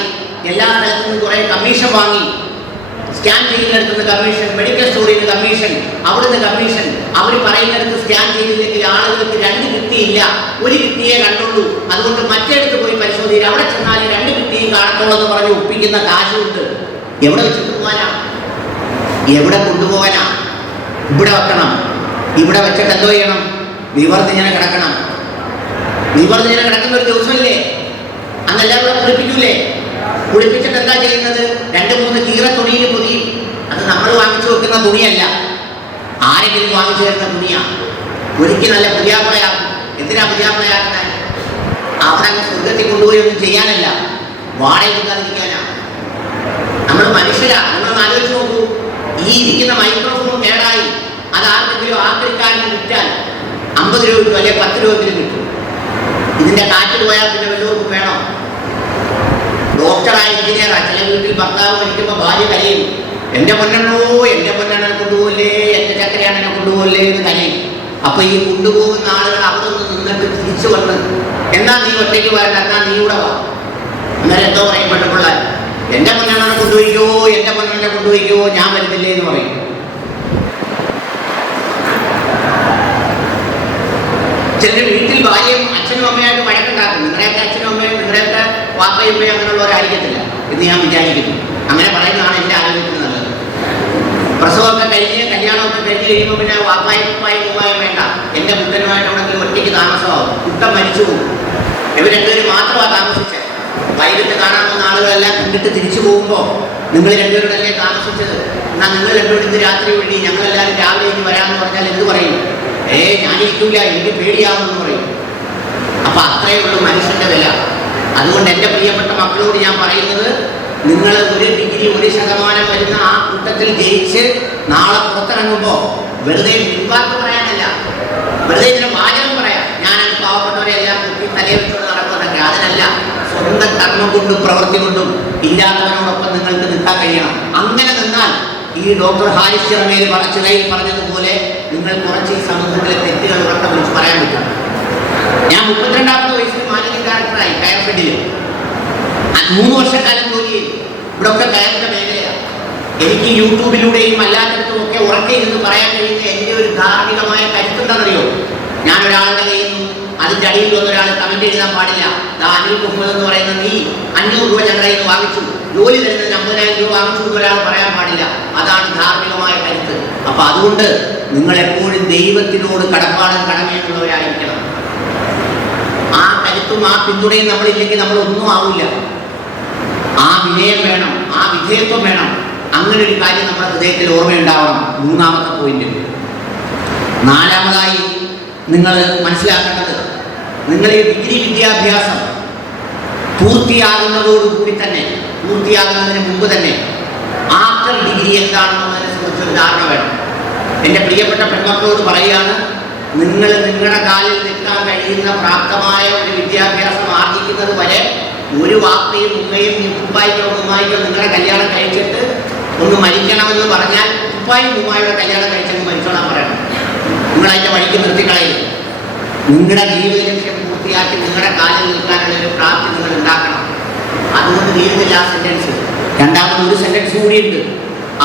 എല്ലാ സ്ഥലത്തു നിന്നും കുറേ കമ്മീഷൻ വാങ്ങി, സ്കാൻ ചെയ്യുന്നിടത്തുനിന്ന് കമ്മീഷൻ, മെഡിക്കൽ സ്റ്റോറിൽ നിന്ന് കമ്മീഷൻ, അവിടുന്ന് കമ്മീഷൻ, അവർ പറയുന്നിടത്ത് സ്കാൻ ചെയ്തില്ലെങ്കിൽ ആളുകൾക്ക് 2 കിഡ്നിയില്ല, 1 കിഡ്നിയെ കണ്ടുള്ളൂ, അതുകൊണ്ട് മറ്റേടത്ത് പോയി പരിശോധിക്കുക, അവിടെ ചെന്നാൽ 2 കിഡ്നിയും കാണത്തുള്ളൂ എന്ന് പറഞ്ഞ് ഒപ്പിക്കുന്ന കാശുണ്ട്. എവിടെ വെച്ചിട്ട് പോകാനാ? എവിടെ കൊണ്ടുപോകാനാ? ഇവിടെ വെക്കണം. ഇവിടെ വെച്ചിട്ട് എന്തോ ചെയ്യണം? നിവർത്തിങ്ങനെ കിടക്കണം. നിവർത്തിങ്ങനെ കിടക്കുന്ന ഒരു ദിവസമില്ലേ, അന്നെല്ലാം ഇവിടെ കുളിപ്പിക്കൂലേ? കുളിപ്പിച്ചിട്ട് എന്താ ചെയ്യുന്നത്? 2-3 കീറ തുണിയിൽ പൊതിയും. അത് നമ്മൾ വാങ്ങിച്ചു വെക്കുന്ന തുണിയല്ല, ആരെങ്കിലും വാങ്ങിച്ചു തരുന്ന തുണിയാ. ഒരിക്കൽ നല്ല പുതിയാപ്പിളയാക്കും. എന്തിനാ പുതിയാപ്പിളയാക്കുന്നത്? അവിടെ സ്വർഗത്തിൽ കൊണ്ടുപോയി ഒന്നും ചെയ്യാനല്ല, വാടക കൊടുക്കാതിരിക്കാനാ. നമ്മൾ മനുഷ്യരാ. നിങ്ങൾ ആലോചിച്ച് നോക്കൂ, ഈ ഇരിക്കുന്ന മൈക്രോഫോൺ കേടായി അത് ആർക്കെങ്കിലും ആക്രിക്കാരന് വിറ്റാൽ 50 രൂപ കിട്ടും, അല്ലെങ്കിൽ 10 രൂപ കിട്ടും. ഇതിന്റെ കാറ്റ് പോയാൽ പിന്നെ വല്ലവർക്കും വേണോ? ഡോക്ടറായ എഞ്ചിനീയറാ. ചില വീട്ടിൽ ഭർത്താവ് മരിക്കുമ്പോൾ ഭാര്യ കരയും, എൻ്റെ പൊന്നെണ്ണോ, എൻ്റെ പൊന്നെണ്ണനെ കൊണ്ടുപോകല്ലേ, എൻ്റെ ചക്കരയാണെന്നെ കൊണ്ടുപോകല്ലേ എന്ന് കരയും. അപ്പൊ ഈ കൊണ്ടുപോകുന്ന ആളുകൾ അവിടെ നിന്ന് നിന്നിട്ട് തിരിച്ചു വന്ന്, എന്നാ നീ ഒറ്റയ്ക്ക് വരണ്ട, എന്നാ നീ ഇവിടെ വാ. അന്നേരം എന്തോ പറയും പെണ്ണുപിള്ളാർ, എൻ്റെ പൊന്നെണ്ണനെ കൊണ്ടുപോയിക്കോ, എൻ്റെ പൊന്നെണ്ണനെ കൊണ്ടുപോയിക്കോ, ഞാൻ വരുന്നില്ലേ എന്ന് പറയും. ചില വീട്ടിൽ ഭാര്യയും അച്ഛനും അമ്മയായിട്ട് വഴക്കുണ്ടാക്കും. നിങ്ങളുടെയൊക്കെ അച്ഛനും അമ്മയും നിങ്ങളുടെയൊക്കെ വാപ്പയും ഉമ്മയും അങ്ങനെയുള്ളവരായിരിക്കത്തില്ല എന്ന് ഞാൻ വിചാരിക്കുന്നു. അങ്ങനെ പറയുന്നതാണ് എൻ്റെ ആലോചനത്തിന് നല്ലത്. പ്രസവമൊക്കെ കഴിഞ്ഞ് കല്യാണമൊക്കെ കഴിഞ്ഞ് കഴിയുമ്പോൾ പിന്നെ വാപ്പായും ഉപ്പായും ഉമ്മായും വേണ്ട, എൻ്റെ കുട്ടനുമായിട്ടുണ്ടെങ്കിൽ ഒറ്റയ്ക്ക് താമസമാവും. കുട്ടൻ മരിച്ചു പോകും. ഇവർ 2 പേരും മാത്രമാണ് താമസിച്ചത്. വൈകിട്ട് കാണാൻ പോകുന്ന ആളുകളെല്ലാം കണ്ടിട്ട് തിരിച്ചു പോകുമ്പോൾ നിങ്ങൾ 2 പേരോടല്ലേ താമസിച്ചത്, എന്നാൽ നിങ്ങൾ 2 പേരും ഇന്ന് രാത്രി വേണ്ടി ഞങ്ങളെല്ലാവരും രാവിലെ ഇനി വരാമെന്ന് പറഞ്ഞാൽ എന്ത് പറയും? ഞാനിരിക്കില്ല, എനിക്ക് പേടിയാവുമെന്ന് പറയും. അപ്പൊ അത്രയേ ഉള്ളൂ മനുഷ്യന്റെ വില. അതുകൊണ്ട് എൻ്റെ പ്രിയപ്പെട്ട മക്കളോട് ഞാൻ പറയുന്നത്, നിങ്ങൾ 1 ഡിഗ്രി 1% വരുന്ന ആ കൂട്ടത്തിൽ ജയിച്ച് നാളെ പുറത്തിറങ്ങുമ്പോൾ വെറുതെ പിൻവാക്ക് പറയാനല്ല, വെറുതെ ഇതിന് വാചകം പറയാം, ഞാനത് പാവപ്പെട്ടവരെ എല്ലാം കുട്ടി തലയെ വെച്ചുകൊണ്ട് നടക്കുന്നതൊക്കെ, അതിനല്ല. സ്വന്തം കർമ്മം കൊണ്ടും പ്രവൃത്തി കൊണ്ടും ഇല്ലാത്തവരോടൊപ്പം നിങ്ങൾക്ക് നിൽക്കാൻ കഴിയണം. അങ്ങനെ നിന്നാൽ ഈ ഡോക്ടർ ഹാരിസ് ചിറമേൽ ചിറയിൽ പറഞ്ഞതുപോലെ നിങ്ങൾ കുറച്ച് ഈ സമൂഹത്തിലെ തെറ്റുകൾ ഉറക്കെ വിളിച്ച് പറയാൻ പറ്റും. ഞാൻ 32ാമത്തെ വയസ്സിൽ മാനേജിംഗ് ഡയറക്ടറായി കയർ ഫെഡിൽ 3 വർഷക്കാലം ജോലി ചെയ്തു. ഇവിടെ ഒക്കെ കയറിന്റെ മേഖലയാണ്. എനിക്ക് യൂട്യൂബിലൂടെയും അല്ലാത്തടത്തും ഒക്കെ ഉറക്കെ ഇരുന്ന് പറയാൻ കഴിയുന്ന എൻ്റെ ഒരു ധാർമ്മികമായ കരുത്തുണ്ടെന്നറിയോ? ഞാൻ ഒരാളുടെ കയ്യിൽ നിന്നും അതിൻ്റെ അടിയിൽ ഒരാൾ കമന്റ് എഴുതാൻ പാടില്ല. അനിൽ മുഹമ്മദ് എന്ന് പറയുന്ന നീ 500 രൂപ ഞങ്ങളുടെ കയ്യിൽ നിന്ന് വാങ്ങിച്ചു, ജോലി തരുന്നതിന് 50,000 രൂപ വാങ്ങിച്ചു എന്ന് ഒരാൾ പറയാൻ പാടില്ല. അതാണ് ധാർമ്മികമായ കരുത്ത്. അപ്പൊ അതുകൊണ്ട് നിങ്ങൾ എപ്പോഴും ദൈവത്തിനോട് കടമയുള്ളവരായിരിക്കണം. ആ കരുത്തും ആ പിന്തുണയും നമ്മളില്ലെങ്കിൽ നമ്മളൊന്നും ആവില്ല. ആ വിനയം വേണം, ആ വിധേയത്വം വേണം. അങ്ങനെ ഒരു കാര്യം നമ്മുടെ ഹൃദയത്തിൽ ഓർമ്മയുണ്ടാവണം. 3ാമത്തെ പോയിന്റ്. 4ാമതായി നിങ്ങൾ മനസ്സിലാക്കേണ്ടത്, നിങ്ങൾ ഈ ഡിഗ്രി വിദ്യാഭ്യാസം പൂർത്തിയാകുന്നതോടുകൂടി തന്നെ, പൂർത്തിയാകുന്നതിന് മുമ്പ് തന്നെ ആഫ്റ്റർ ഡിഗ്രി എന്താണെന്നതിനെ കുറിച്ചൊരു ധാരണ വേണം. എൻ്റെ പ്രിയപ്പെട്ട പെൺമക്കളോട് പറയുകയാണ്, നിങ്ങൾ നിങ്ങളുടെ കാലിൽ നിൽക്കാൻ കഴിയുന്ന പ്രാപ്തമായ ഒരു വിദ്യാഭ്യാസം ആർജിക്കുന്നത് വരെ ഒരു വാപ്പയും ഉമ്മയും ഉപ്പായിക്കോ ഉമ്മായിക്കോ നിങ്ങളുടെ കല്യാണം കഴിച്ചിട്ട് ഒന്ന് മരിക്കണമെന്ന് പറഞ്ഞാൽ ഉപ്പായും ഉമ്മായുടെ കല്യാണം കഴിച്ചെന്ന് മരിച്ചോളാൻ പറയണം. നിങ്ങളതിൻ്റെ വഴിക്ക് നിർത്തിക്കളയരുത്. നിങ്ങളുടെ ജീവിത ലക്ഷ്യം പൂർത്തിയാക്കി നിങ്ങളുടെ കാലിൽ നിൽക്കാനുള്ള ഒരു പ്രാപ്തി നിങ്ങൾ ഉണ്ടാക്കണം. അതുകൊണ്ട് തീരുന്നില്ല ആ സെന്റൻസ്. 2ാമതൊരു സെന്റൻസ് കൂടിയുണ്ട്.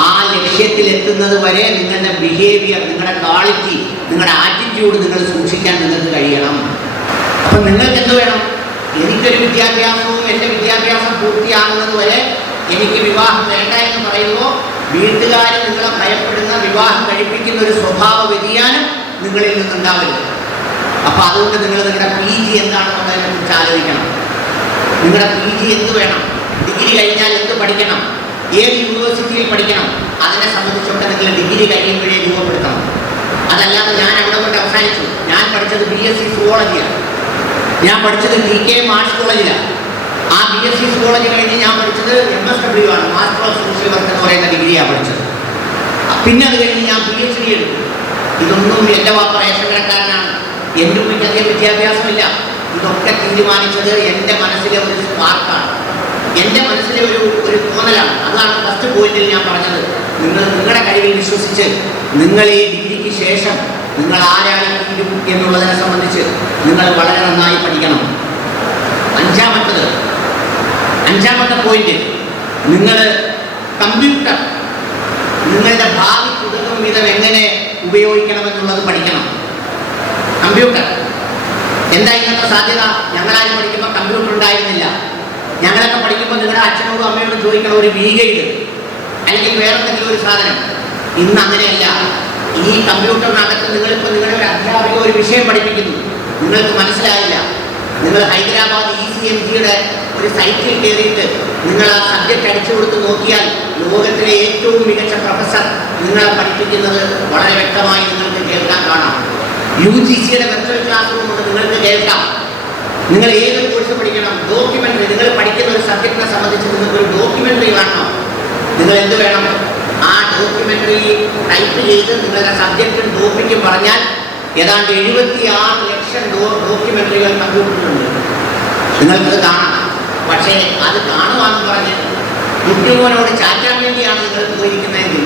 ആ ലക്ഷ്യത്തിൽ എത്തുന്നത് വരെ നിങ്ങളുടെ ബിഹേവിയർ, നിങ്ങളുടെ ക്വാളിറ്റി, നിങ്ങളുടെ ആറ്റിറ്റ്യൂഡ് നിങ്ങൾ സൂക്ഷിക്കാൻ നിങ്ങൾക്ക് കഴിയണം. അപ്പം നിങ്ങൾക്ക് എന്ത് വേണം? എനിക്കൊരു വിദ്യാഭ്യാസവും എൻ്റെ വിദ്യാഭ്യാസം പൂർത്തിയാകുന്നത് വരെ എനിക്ക് വിവാഹം വേണ്ട എന്ന് പറയുമ്പോൾ വീട്ടുകാർ നിങ്ങളെ ഭയപ്പെടുന്ന, വിവാഹം കഴിപ്പിക്കുന്ന ഒരു സ്വഭാവ വ്യതിയാനം നിങ്ങളിൽ നിന്നുണ്ടാവരുത്. അപ്പം അതുകൊണ്ട് നിങ്ങൾ നിങ്ങളുടെ PG എന്താണെന്നുള്ളതിനെ കുറിച്ച് ആലോചിക്കണം. നിങ്ങളുടെ PG എന്ത് വേണം? ഡിഗ്രി കഴിഞ്ഞാൽ എന്ത് പഠിക്കണം? ഏത് യൂണിവേഴ്സിറ്റിയിൽ പഠിക്കണം? അതിനെ സംബന്ധിച്ചൊക്കെ നിങ്ങൾ ഡിഗ്രി കഴിയുമ്പോഴേ രൂപപ്പെടുത്തണം. അതല്ലാതെ ഞാൻ അവിടെ കൊണ്ട് അവസാനിച്ചു. ഞാൻ പഠിച്ചത് BSc സുവോളജിയാണ്. ഞാൻ പഠിച്ചത് TK ആർട്സ് കോളേജിലാണ്. ആ BSc സുവോളജി കഴിഞ്ഞ് ഞാൻ പഠിച്ചത് MSW ആണ്, മാസ്റ്റർ ഓഫ് സോഷ്യൽ വർക്ക് എന്ന് പറയുന്ന ഡിഗ്രിയാണ് പഠിച്ചത്. പിന്നെ അത് കഴിഞ്ഞ് ഞാൻ PhD എടുത്തു. ഇതൊന്നും എൻ്റെ വാപ്പ റേഷൻ കടക്കാരനാണ്, എൻ്റെ ഉമ്മയ്ക്ക് അധികം വിദ്യാഭ്യാസമില്ല. ഇതൊക്കെ തീരുമാനിച്ചത് എൻ്റെ മനസ്സിലെ ഒരു സ്പാർക്കാണ്. എൻ്റെ മനസ്സിലെ ഒരു തോന്നലാണ്. അതാണ് ഫസ്റ്റ് പോയിന്റിൽ ഞാൻ പറഞ്ഞത്. നിങ്ങളുടെ കഴിവിൽ വിശ്വസിച്ച് നിങ്ങൾ ഈ ഡിഗ്രിക്ക് ശേഷം നിങ്ങൾ ആരായി തീരും എന്നുള്ളതിനെ സംബന്ധിച്ച് നിങ്ങൾ വളരെ നന്നായി പഠിക്കണം. അഞ്ചാമത്തെ പോയിന്റ്, നിങ്ങൾ കമ്പ്യൂട്ടർ നിങ്ങളുടെ ഭാവി തുടങ്ങും വിധം എങ്ങനെ ഉപയോഗിക്കണമെന്നുള്ളത് പഠിക്കണം. കമ്പ്യൂട്ടർ എന്താ ഇന്നത്തെ സാധ്യത? ഞങ്ങളാരും പഠിക്കുമ്പോൾ കമ്പ്യൂട്ടർ ഉണ്ടായിരുന്നില്ല. ഞങ്ങളൊക്കെ പഠിക്കുമ്പോൾ നിങ്ങളുടെ അച്ഛനോടും അമ്മയോടും ചോദിക്കണം ഒരു വീഗൈഡ് അല്ലെങ്കിൽ വേറെ എന്തെങ്കിലും ഒരു സാധനം. ഇന്ന് അങ്ങനെയല്ല. ഈ കമ്പ്യൂട്ടറിനകത്ത് നിങ്ങളിപ്പോൾ നിങ്ങളുടെ ഒരു അധ്യാപിക ഒരു വിഷയം പഠിപ്പിക്കുന്നു, നിങ്ങൾക്ക് മനസ്സിലായില്ല. നിങ്ങൾ ഹൈദരാബാദ് ECMGയുടെ ഒരു സൈറ്റിൽ കയറിയിട്ട് നിങ്ങൾ ആ സബ്ജക്റ്റ് അടിച്ചു കൊടുത്ത് നോക്കിയാൽ ലോകത്തിലെ ഏറ്റവും മികച്ച പ്രൊഫസർ നിങ്ങളെ പഠിപ്പിക്കുന്നത് വളരെ വ്യക്തമായി നിങ്ങൾക്ക് കേൾക്കാൻ കാണാം. UGCയുടെ വെർച്വൽ ക്ലാസ് റൂം കൊണ്ട് നിങ്ങൾക്ക് കേൾക്കാം. നിങ്ങൾ ഏതൊരു കോഴ്സ് പഠിക്കണം, ഡോക്യുമെന്ററി, നിങ്ങൾ പഠിക്കുന്ന ഒരു സബ്ജക്റ്റിനെ സംബന്ധിച്ച് നിങ്ങൾക്ക് ഒരു ഡോക്യുമെന്ററി കാണണം. നിങ്ങൾ എന്ത് വേണം? ആ ഡോക്യുമെന്ററി ടൈപ്പ് ചെയ്ത് നിങ്ങളുടെ സബ്ജക്റ്റും ടോപ്പിക്കും പറഞ്ഞാൽ ഏതാണ്ട് 76 ലക്ഷം ഡോക്യുമെന്ററികൾ കമ്പ്യൂട്ടറിലുണ്ട്. നിങ്ങൾക്കത് കാണാം. പക്ഷേ അത് കാണുവാന്ന് പറഞ്ഞ് കുട്ടിമോനോട് ചാറ്റാൻ വേണ്ടിയാണ് നിങ്ങൾ പോയിരിക്കുന്നതെങ്കിൽ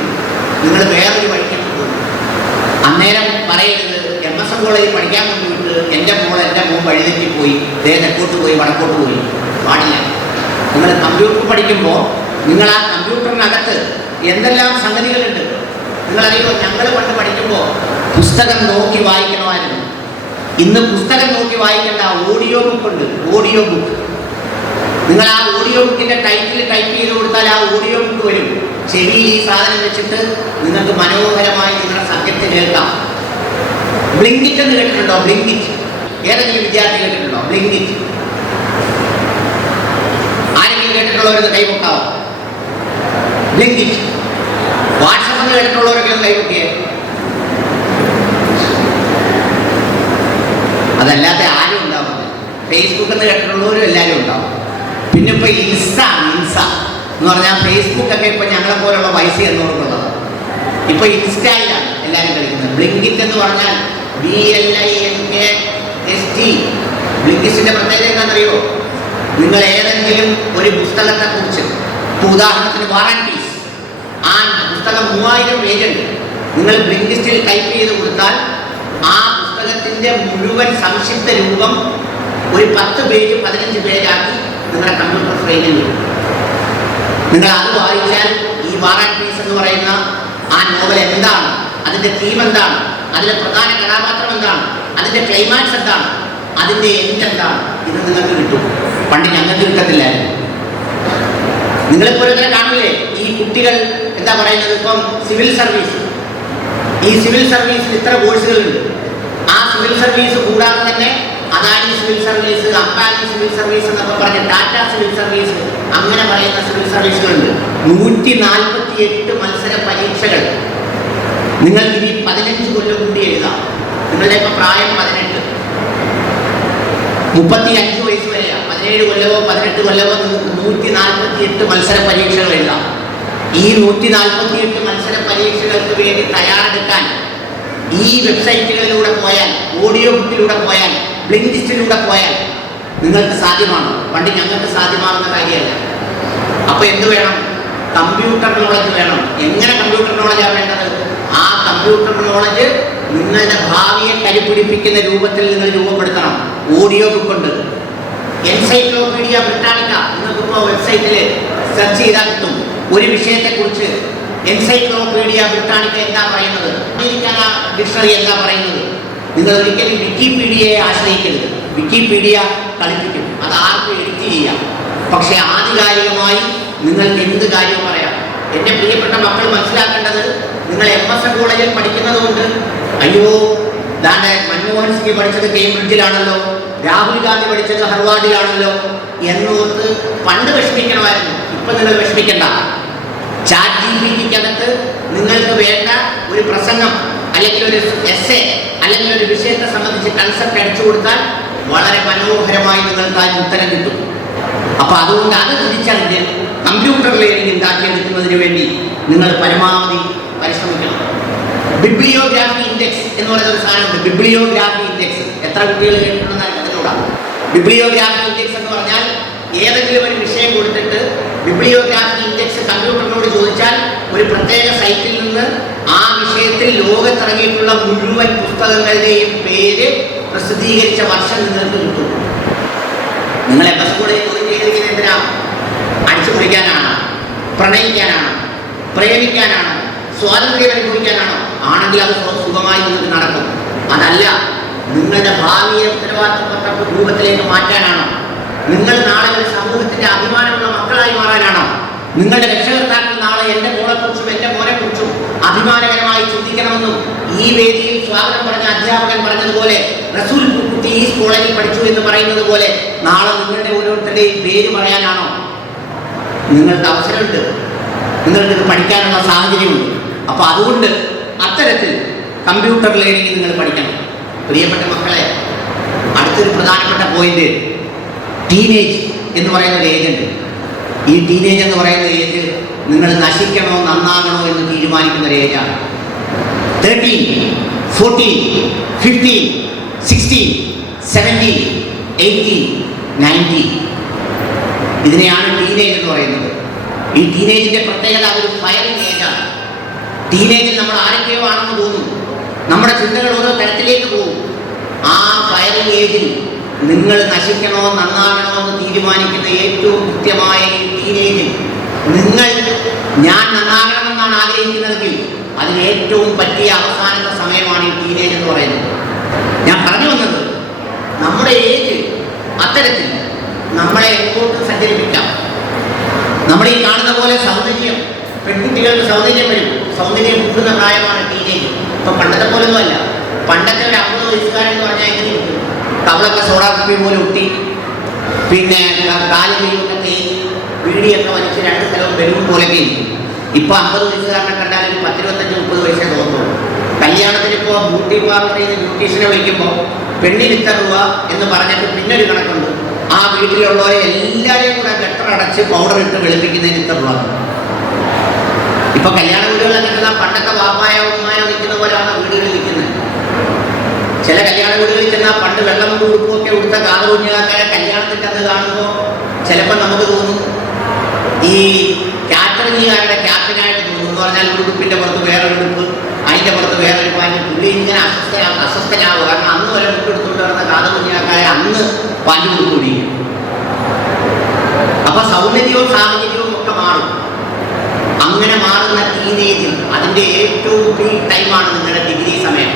നിങ്ങൾ വേറൊരു വഴിക്ക് പോകും. അന്നേരം പറയരുത് MSN കോളേജിൽ പഠിക്കാൻ കൊണ്ടുവിട്ട് എൻ്റെ മോൻ വഴിതെറ്റിപ്പോയി, തെക്കോട്ട് പോയി വടക്കോട്ട് പോയി. പാടില്ല. നിങ്ങൾ കമ്പ്യൂട്ടർ പഠിക്കുമ്പോൾ നിങ്ങൾ ആ കമ്പ്യൂട്ടറിനകത്ത് എന്തെല്ലാം സംഗതികളുണ്ട് നിങ്ങളറിയോ? ഞങ്ങൾ പണ്ട് പഠിക്കുമ്പോൾ പുസ്തകം നോക്കി വായിക്കണമായിരുന്നു. ഇന്ന് പുസ്തകം നോക്കി വായിക്കേണ്ട, ഓഡിയോ ബുക്ക് ഉണ്ട്. ഓഡിയോ ബുക്ക് നിങ്ങൾ ആ ഓഡിയോ ബുക്കിൻ്റെ ടൈറ്റിൽ ടൈപ്പ് ചെയ്ത് കൊടുത്താൽ ആ ഓഡിയോ ബുക്ക് വരും. ചെവിയിൽ ഈ സാധനം വെച്ചിട്ട് നിങ്ങൾക്ക് മനോഹരമായി നിങ്ങളുടെ സബ്ജക്റ്റ് കേൾക്കാം. ബ്ലിങ്കിറ്റ് എന്ന് കേട്ടിട്ടുണ്ടോ? ബ്ലിങ്കിറ്റ് ഏതെങ്കിലും വിദ്യാർത്ഥി കേട്ടിട്ടുണ്ടോ? ബ്ലിങ്കിറ്റ് ആരെങ്കിലും കേട്ടിട്ടുള്ളവരൊന്ന് കൈപൊക്കാവോ? ബ്ലിങ്കിറ്റ്. വാട്സപ്പ് എന്ന് കേട്ടിട്ടുള്ളവരൊക്കെ ഒന്ന് കൈപൊക്കിയേ. അതല്ലാത്ത ആരും ഉണ്ടാവുന്നത്. ഫേസ്ബുക്ക് എന്ന് കേട്ടിട്ടുള്ളവരും എല്ലാവരും ഉണ്ടാവും. പിന്നെ ഇപ്പോൾ ഇൻസ എന്ന് പറഞ്ഞാൽ ഫേസ്ബുക്കൊക്കെ ഇപ്പോൾ ഞങ്ങളെ പോലുള്ള വയസ്സ് എന്നുള്ളതാണ്. ഇപ്പോൾ ഇൻസ്റ്റയിലാണ് എല്ലാവരും കളിക്കുന്നത്. ബ്ലിങ്കിറ്റ് എന്ന് പറഞ്ഞാൽ BLINKST. ബ്ലിങ്കിസ്റ്റിൻ്റെ പ്രത്യേകത എന്താണെന്നറിയോ? നിങ്ങൾ ഏതെങ്കിലും ഒരു പുസ്തകത്തെക്കുറിച്ച്, ഇപ്പോൾ ഉദാഹരണത്തിന് വാർ ആൻഡ് പീസ്, ആ പുസ്തകം 3000 പേജുണ്ട്. നിങ്ങൾ ബ്ലിങ്കിസ്റ്റിൽ ടൈപ്പ് ചെയ്ത് കൊടുത്താൽ ആ പുസ്തകത്തിൻ്റെ മുഴുവൻ സംക്ഷിപ്ത രൂപം ഒരു 10 പേജ് 15 പേജാക്കി നിങ്ങളുടെ കമ്പ്യൂട്ടർ ഫ്രെയിമിൽ വരും. നിങ്ങൾ അത് വായിച്ചാൽ ഈ വാർ ആൻഡ് പീസ് എന്ന് പറയുന്ന ആ നോവൽ എന്താണ്, അതിൻ്റെ തീം എന്താണ്, അതിലെ പ്രധാന കഥാപാത്രം എന്താണ്, അതിൻ്റെ ക്ലൈമാക്സ് എന്താണ്, അതിൻ്റെ എൻഡ് എന്താണ്, ഇത് നിങ്ങൾക്ക് കിട്ടും. പണ്ട് ഞങ്ങൾക്ക് കിട്ടത്തില്ലായിരുന്നു. നിങ്ങളിപ്പോൾ ഇങ്ങനെ കാണില്ലേ ഈ കുട്ടികൾ എന്താ പറയുന്നത്? ഇപ്പം സിവിൽ സർവീസ്, ഈ സിവിൽ സർവീസിൽ ഇത്ര കോഴ്സുകളുണ്ട്. ആ സിവിൽ സർവീസ് കൂടാതെ തന്നെ Adani civil service, Ambani civil service എന്നൊക്കെ പറഞ്ഞ് ടാറ്റ സിവിൽ സർവീസ്, അങ്ങനെ പറയുന്ന സിവിൽ സർവീസുകളുണ്ട്. 148 മത്സര പരീക്ഷകൾ. നിങ്ങൾക്ക് ഇനി 15 കൊല്ലം കൂടി എഴുതാം. നിങ്ങളുടെ ഇപ്പം പ്രായം 18, 35 വയസ്സ് വരെയാണ്. 17 കൊല്ലമോ 18 കൊല്ലമോ 148 മത്സര പരീക്ഷകൾ എഴുതാം. ഈ 148 മത്സര പരീക്ഷകൾക്ക് വേണ്ടി തയ്യാറെടുക്കാൻ ഈ വെബ്സൈറ്റുകളിലൂടെ പോയാൽ, ഓഡിയോ ബുക്കിലൂടെ പോയാൽ, ബ്ലിങ്കിസ്റ്റിലൂടെ പോയാൽ നിങ്ങൾക്ക് സാധ്യമാണ്. പണ്ട് ഞങ്ങൾക്ക് സാധ്യമാകുന്ന കാര്യമല്ല. അപ്പോൾ എന്ത് വേണം? കമ്പ്യൂട്ടർ നോളജ് വേണം. എങ്ങനെ കമ്പ്യൂട്ടർ നോളജാണ് വേണ്ടത്? ആ കമ്പ്യൂട്ടർ നോളജ് നിങ്ങളുടെ ഭാവിയെ കരുപിടിപ്പിക്കുന്ന രൂപത്തിൽ നിങ്ങൾ രൂപപ്പെടുത്തണം. ഓഡിയോ ബുക്കുണ്ട്. എൻസൈക്ലോപീഡിയ ബ്രിട്ടാനിക്ക നിങ്ങൾക്കിപ്പോൾ വെബ്സൈറ്റിൽ സെർച്ച് ചെയ്താൽ കിട്ടും. ഒരു വിഷയത്തെക്കുറിച്ച് എൻസൈക്ലോപീഡിയ ബ്രിട്ടാനിക്ക എന്താ പറയുന്നത്, അമേരിക്കൻ ഡിക്ഷണറി എന്താ പറയുന്നത്. നിങ്ങൾ ഒരിക്കലും വിക്കിപീഡിയയെ ആശ്രയിക്കരുത്. വിക്കിപീഡിയ കളിപ്പിക്കും, അത് ആർക്കും എഡിറ്റ് ചെയ്യാം. പക്ഷേ ആധികാരികമായി നിങ്ങൾക്ക് എന്ത് കാര്യവും പറയാം. എൻ്റെ പ്രിയപ്പെട്ട മക്കൾ മനസ്സിലാക്കേണ്ടത്, നിങ്ങൾ MSN കോളേജിൽ പഠിക്കുന്നത് കൊണ്ട് അയ്യോ ദാണ്ടെ മൻമോഹൻ സിംഗ് പഠിച്ചത് കേംബ്രിഡ്ജിലാണല്ലോ, രാഹുൽ ഗാന്ധി പഠിച്ചത് ഹർവാർഡിലാണല്ലോ എന്നോർത്ത് പണ്ട് വിഷമിക്കണമായിരുന്നു. ഇപ്പം നിങ്ങൾ വിഷമിക്കണ്ട. ChatGPTക്കകത്ത് നിങ്ങൾക്ക് വേണ്ട ഒരു പ്രസംഗം അല്ലെങ്കിൽ ഒരു എസ്സേ അല്ലെങ്കിൽ ഒരു വിഷയത്തെ സംബന്ധിച്ച് കൺസെപ്റ്റ് അടിച്ചു കൊടുത്താൽ വളരെ മനോഹരമായി നിങ്ങൾക്ക് അതിന് ഉത്തരം കിട്ടും. അപ്പോൾ അതുകൊണ്ട് അത് തിരിച്ചറിഞ്ഞ് കമ്പ്യൂട്ടർ ലേണിംഗ് ഉണ്ടാക്കിയെടുക്കുന്നതിന് വേണ്ടി നിങ്ങൾ പരമാവധി പരിശ്രമിക്കണം. ബിബ്ലിയോഗ്രാഫി ഇൻഡെക്സ് എന്ന് പറയുന്ന ഒരു സാധനമുണ്ട്. ബിബ്ലിയോഗ്രാഫി ഇൻഡെക്സ് എത്ര കുട്ടികൾ കേട്ടിട്ടുണ്ടെന്ന് അതിലൂടെ. ബിബ്ലിയോഗ്രാഫി ഇൻഡെക്സ് എന്ന് പറഞ്ഞാൽ ഏതെങ്കിലും ഒരു വിഷയം കൊടുത്തിട്ട് ബിബ്ലിയോഗ്രാഫി ഇൻഡെക്സ് കമ്പ്യൂട്ടറിനോട് ചോദിച്ചാൽ ഒരു പ്രത്യേക സൈറ്റിൽ നിന്ന് ആ വിഷയത്തിൽ ലോകത്തിറങ്ങിയിട്ടുള്ള മുഴുവൻ പുസ്തകങ്ങളുടെയും പേര് പ്രസിദ്ധീകരിച്ച വർഷം നിങ്ങൾക്ക് കിട്ടും. നിങ്ങൾ എസ് സ്കൂളിൽ ജോലി ചെയ്തിരിക്കുന്നത് എന്തിനാ? അടിച്ചു പൊളിക്കാനാണ്? പ്രണയിക്കാനാണ്? പ്രേമിക്കാനാണ്? സ്വാതന്ത്ര്യം അനുഭവിക്കാനാണോ? ആണെങ്കിൽ അത് സുഖമായി നിങ്ങൾക്ക് നടക്കും. അതല്ല, നിങ്ങളുടെ ഭാവിയെ ഉത്തരവാദിത്തപ്പെട്ട രൂപത്തിലേക്ക് മാറ്റാനാണോ? നിങ്ങൾ നാളെ ഒരു സമൂഹത്തിന്റെ അഭിമാനമുള്ള മക്കളായി മാറാനാണോ? നിങ്ങളുടെ രക്ഷകർത്താക്കൾ നാളെ എൻ്റെ മോളെക്കുറിച്ചും എൻ്റെ മോനെക്കുറിച്ചും അഭിമാനകരമായി ചിന്തിക്കണമെന്നും ഈ വേദിയിൽ സ്വാഗതം പറഞ്ഞ അധ്യാപകൻ പറഞ്ഞതുപോലെ റസൂൽ കുട്ടി ഈ കോളേജിൽ പഠിച്ചു എന്ന് പറയുന്നത് പോലെ നാളെ നിങ്ങളുടെ ഓരോരുത്തരുടെയും പേര് പറയാനാണോ? നിങ്ങൾക്ക് അവസരമുണ്ട്, നിങ്ങൾക്ക് ഇത് പഠിക്കാനുള്ള സാഹചര്യമുണ്ട്. അപ്പോൾ അതുകൊണ്ട് അത്തരത്തിൽ കമ്പ്യൂട്ടർ ലേണിംഗ് നിങ്ങൾ പഠിക്കണം. പ്രിയപ്പെട്ട മക്കളെ, അടുത്തൊരു പ്രധാനപ്പെട്ട പോയിന്റ്, ടീനേജ് എന്ന് പറയുന്ന ഒരു ഏജ് ഉണ്ട്. ഈ ടീനേജ് എന്ന് പറയുന്ന ഏജ് നിങ്ങൾ നശിക്കണോ നന്നാകണോ എന്ന് തീരുമാനിക്കുന്ന ഒരു ഏജാണ്. 13, 14, 15, 16, 17, 18, 19 ഇതിനെയാണ് ടീനേജ് എന്ന് പറയുന്നത്. ഈ ടീനേജിന്റെ പ്രത്യേകത അതൊരു ഫയറിംഗ് ഏജാണ്. ടീനേജിൽ നമ്മൾ ആരൊക്കെയോ ആണെന്ന് തോന്നും, നമ്മുടെ ചിന്തകൾ ഓരോ തരത്തിലേക്ക് പോകും. ആ ഫയറിംഗ് ഏജിൽ നിങ്ങൾ നശിക്കണോ നന്നാകണോ എന്ന് തീരുമാനിക്കുന്ന ഏറ്റവും കൃത്യമായ ഈ ടീനേജിൽ ഞാൻ നന്നാകണമെന്നാണ് ആഗ്രഹിക്കുന്നതെങ്കിൽ അതിന് ഏറ്റവും പറ്റിയ അവസാനത്തെ സമയമാണ് ഈ ടീനേജ് എന്ന് പറയുന്നത്. ഞാൻ പറഞ്ഞു വന്നത്, നമ്മുടെ ഏജ് അത്തരത്തിൽ നമ്മളെ എങ്ങോട്ടും സഞ്ചരിപ്പിക്കാം. നമ്മൾ ഈ കാണുന്ന പോലെ സൗന്ദര്യം, പെൺകുട്ടികൾക്ക് സൗന്ദര്യം വരും, സൗന്ദര്യം കൂട്ടുന്ന പ്രായമാണ് ടീനേജ്. ഇപ്പൊ പണ്ടത്തെ പോലൊന്നും അല്ല. പണ്ടത്തെ ഒരു 50 വയസ്സുകാരൻ എന്ന് പറഞ്ഞാൽ എങ്ങനെ ഇരിക്കും? കവളൊക്കെ സോഡാക്കുപ്പി പോലെ ഒട്ടി, പിന്നെ കാലുകൈയൊക്കെ തേഞ്ഞ് വീടിയൊക്കെ വലിച്ച് 2 സ്ഥലവും ബലൂൺ പോലെയൊക്കെ ഇരിക്കും. ഇപ്പൊ 50 വയസ്സുകാരനെ കണ്ടാൽ ഒരു 10, 25, 30 വയസ്സേ തോന്നുള്ളൂ. കല്യാണത്തിന് ഇപ്പോൾ ബ്യൂട്ടി പാർലറിൽ ബ്യൂട്ടീഷ്യനെ വിളിക്കുമ്പോൾ പെണ്ണിന് ഇത്ര രൂപ എന്ന് പറഞ്ഞിട്ട് പിന്നൊരു കണക്കുണ്ട്. ആ വീട്ടിലുള്ളവരെ എല്ലാവരെയും കൂടെ ഗട്ടറടച്ച് പൗഡർ ഇട്ട് വെളുപ്പിക്കുന്നതിന് ഇത്ര രൂപ. ഇപ്പൊ കല്യാണ വീടുകളിൽ നിൽക്കുന്ന പണ്ടത്തെ വാപ്പായോ ഉമ്മായോ നിൽക്കുന്ന പോലെയാണ് വീടുകളിൽ നിൽക്കുന്നത്. ചില കല്യാണ വീടുകളിൽ ചെന്നാൽ പണ്ട് വെള്ളം ഉടുപ്പൊക്കെ ഉടുത്ത കാതുകുഞ്ഞാക്കാരെ കല്യാണത്തിൻ്റെ അന്ന് കാണുമ്പോൾ ചിലപ്പോൾ നമുക്ക് തോന്നും ഈ കാറ്ററിംഗുകാരുടെ ക്യാപ്റ്റനായിട്ട് തോന്നും. എന്ന് പറഞ്ഞാൽ ഉടുപ്പിൻ്റെ പുറത്ത് വേറൊരു ഉടുപ്പ്, അതിൻ്റെ പുറത്ത് വേറൊരു പാൻറ്. പുള്ളി ഇങ്ങനെ അസ്വസ്ഥനാവുക. കാരണം അന്ന് വരെ മുട്ടെടുത്തുകൊണ്ട് വരുന്ന കാതുകുഞ്ഞാക്കാരെ അന്ന് പാൻറ് കൊടുത്തുകൊണ്ടിരിക്കും. അപ്പൊ സൗന്ദര്യവും സാഹചര്യവും ഒക്കെ മാറും. അങ്ങനെ മാറുന്ന ടീനേജിൽ അതിൻ്റെ ഏറ്റവും പീക്ക് ടൈമാണ് നിങ്ങളുടെ ഡിഗ്രി സമയം.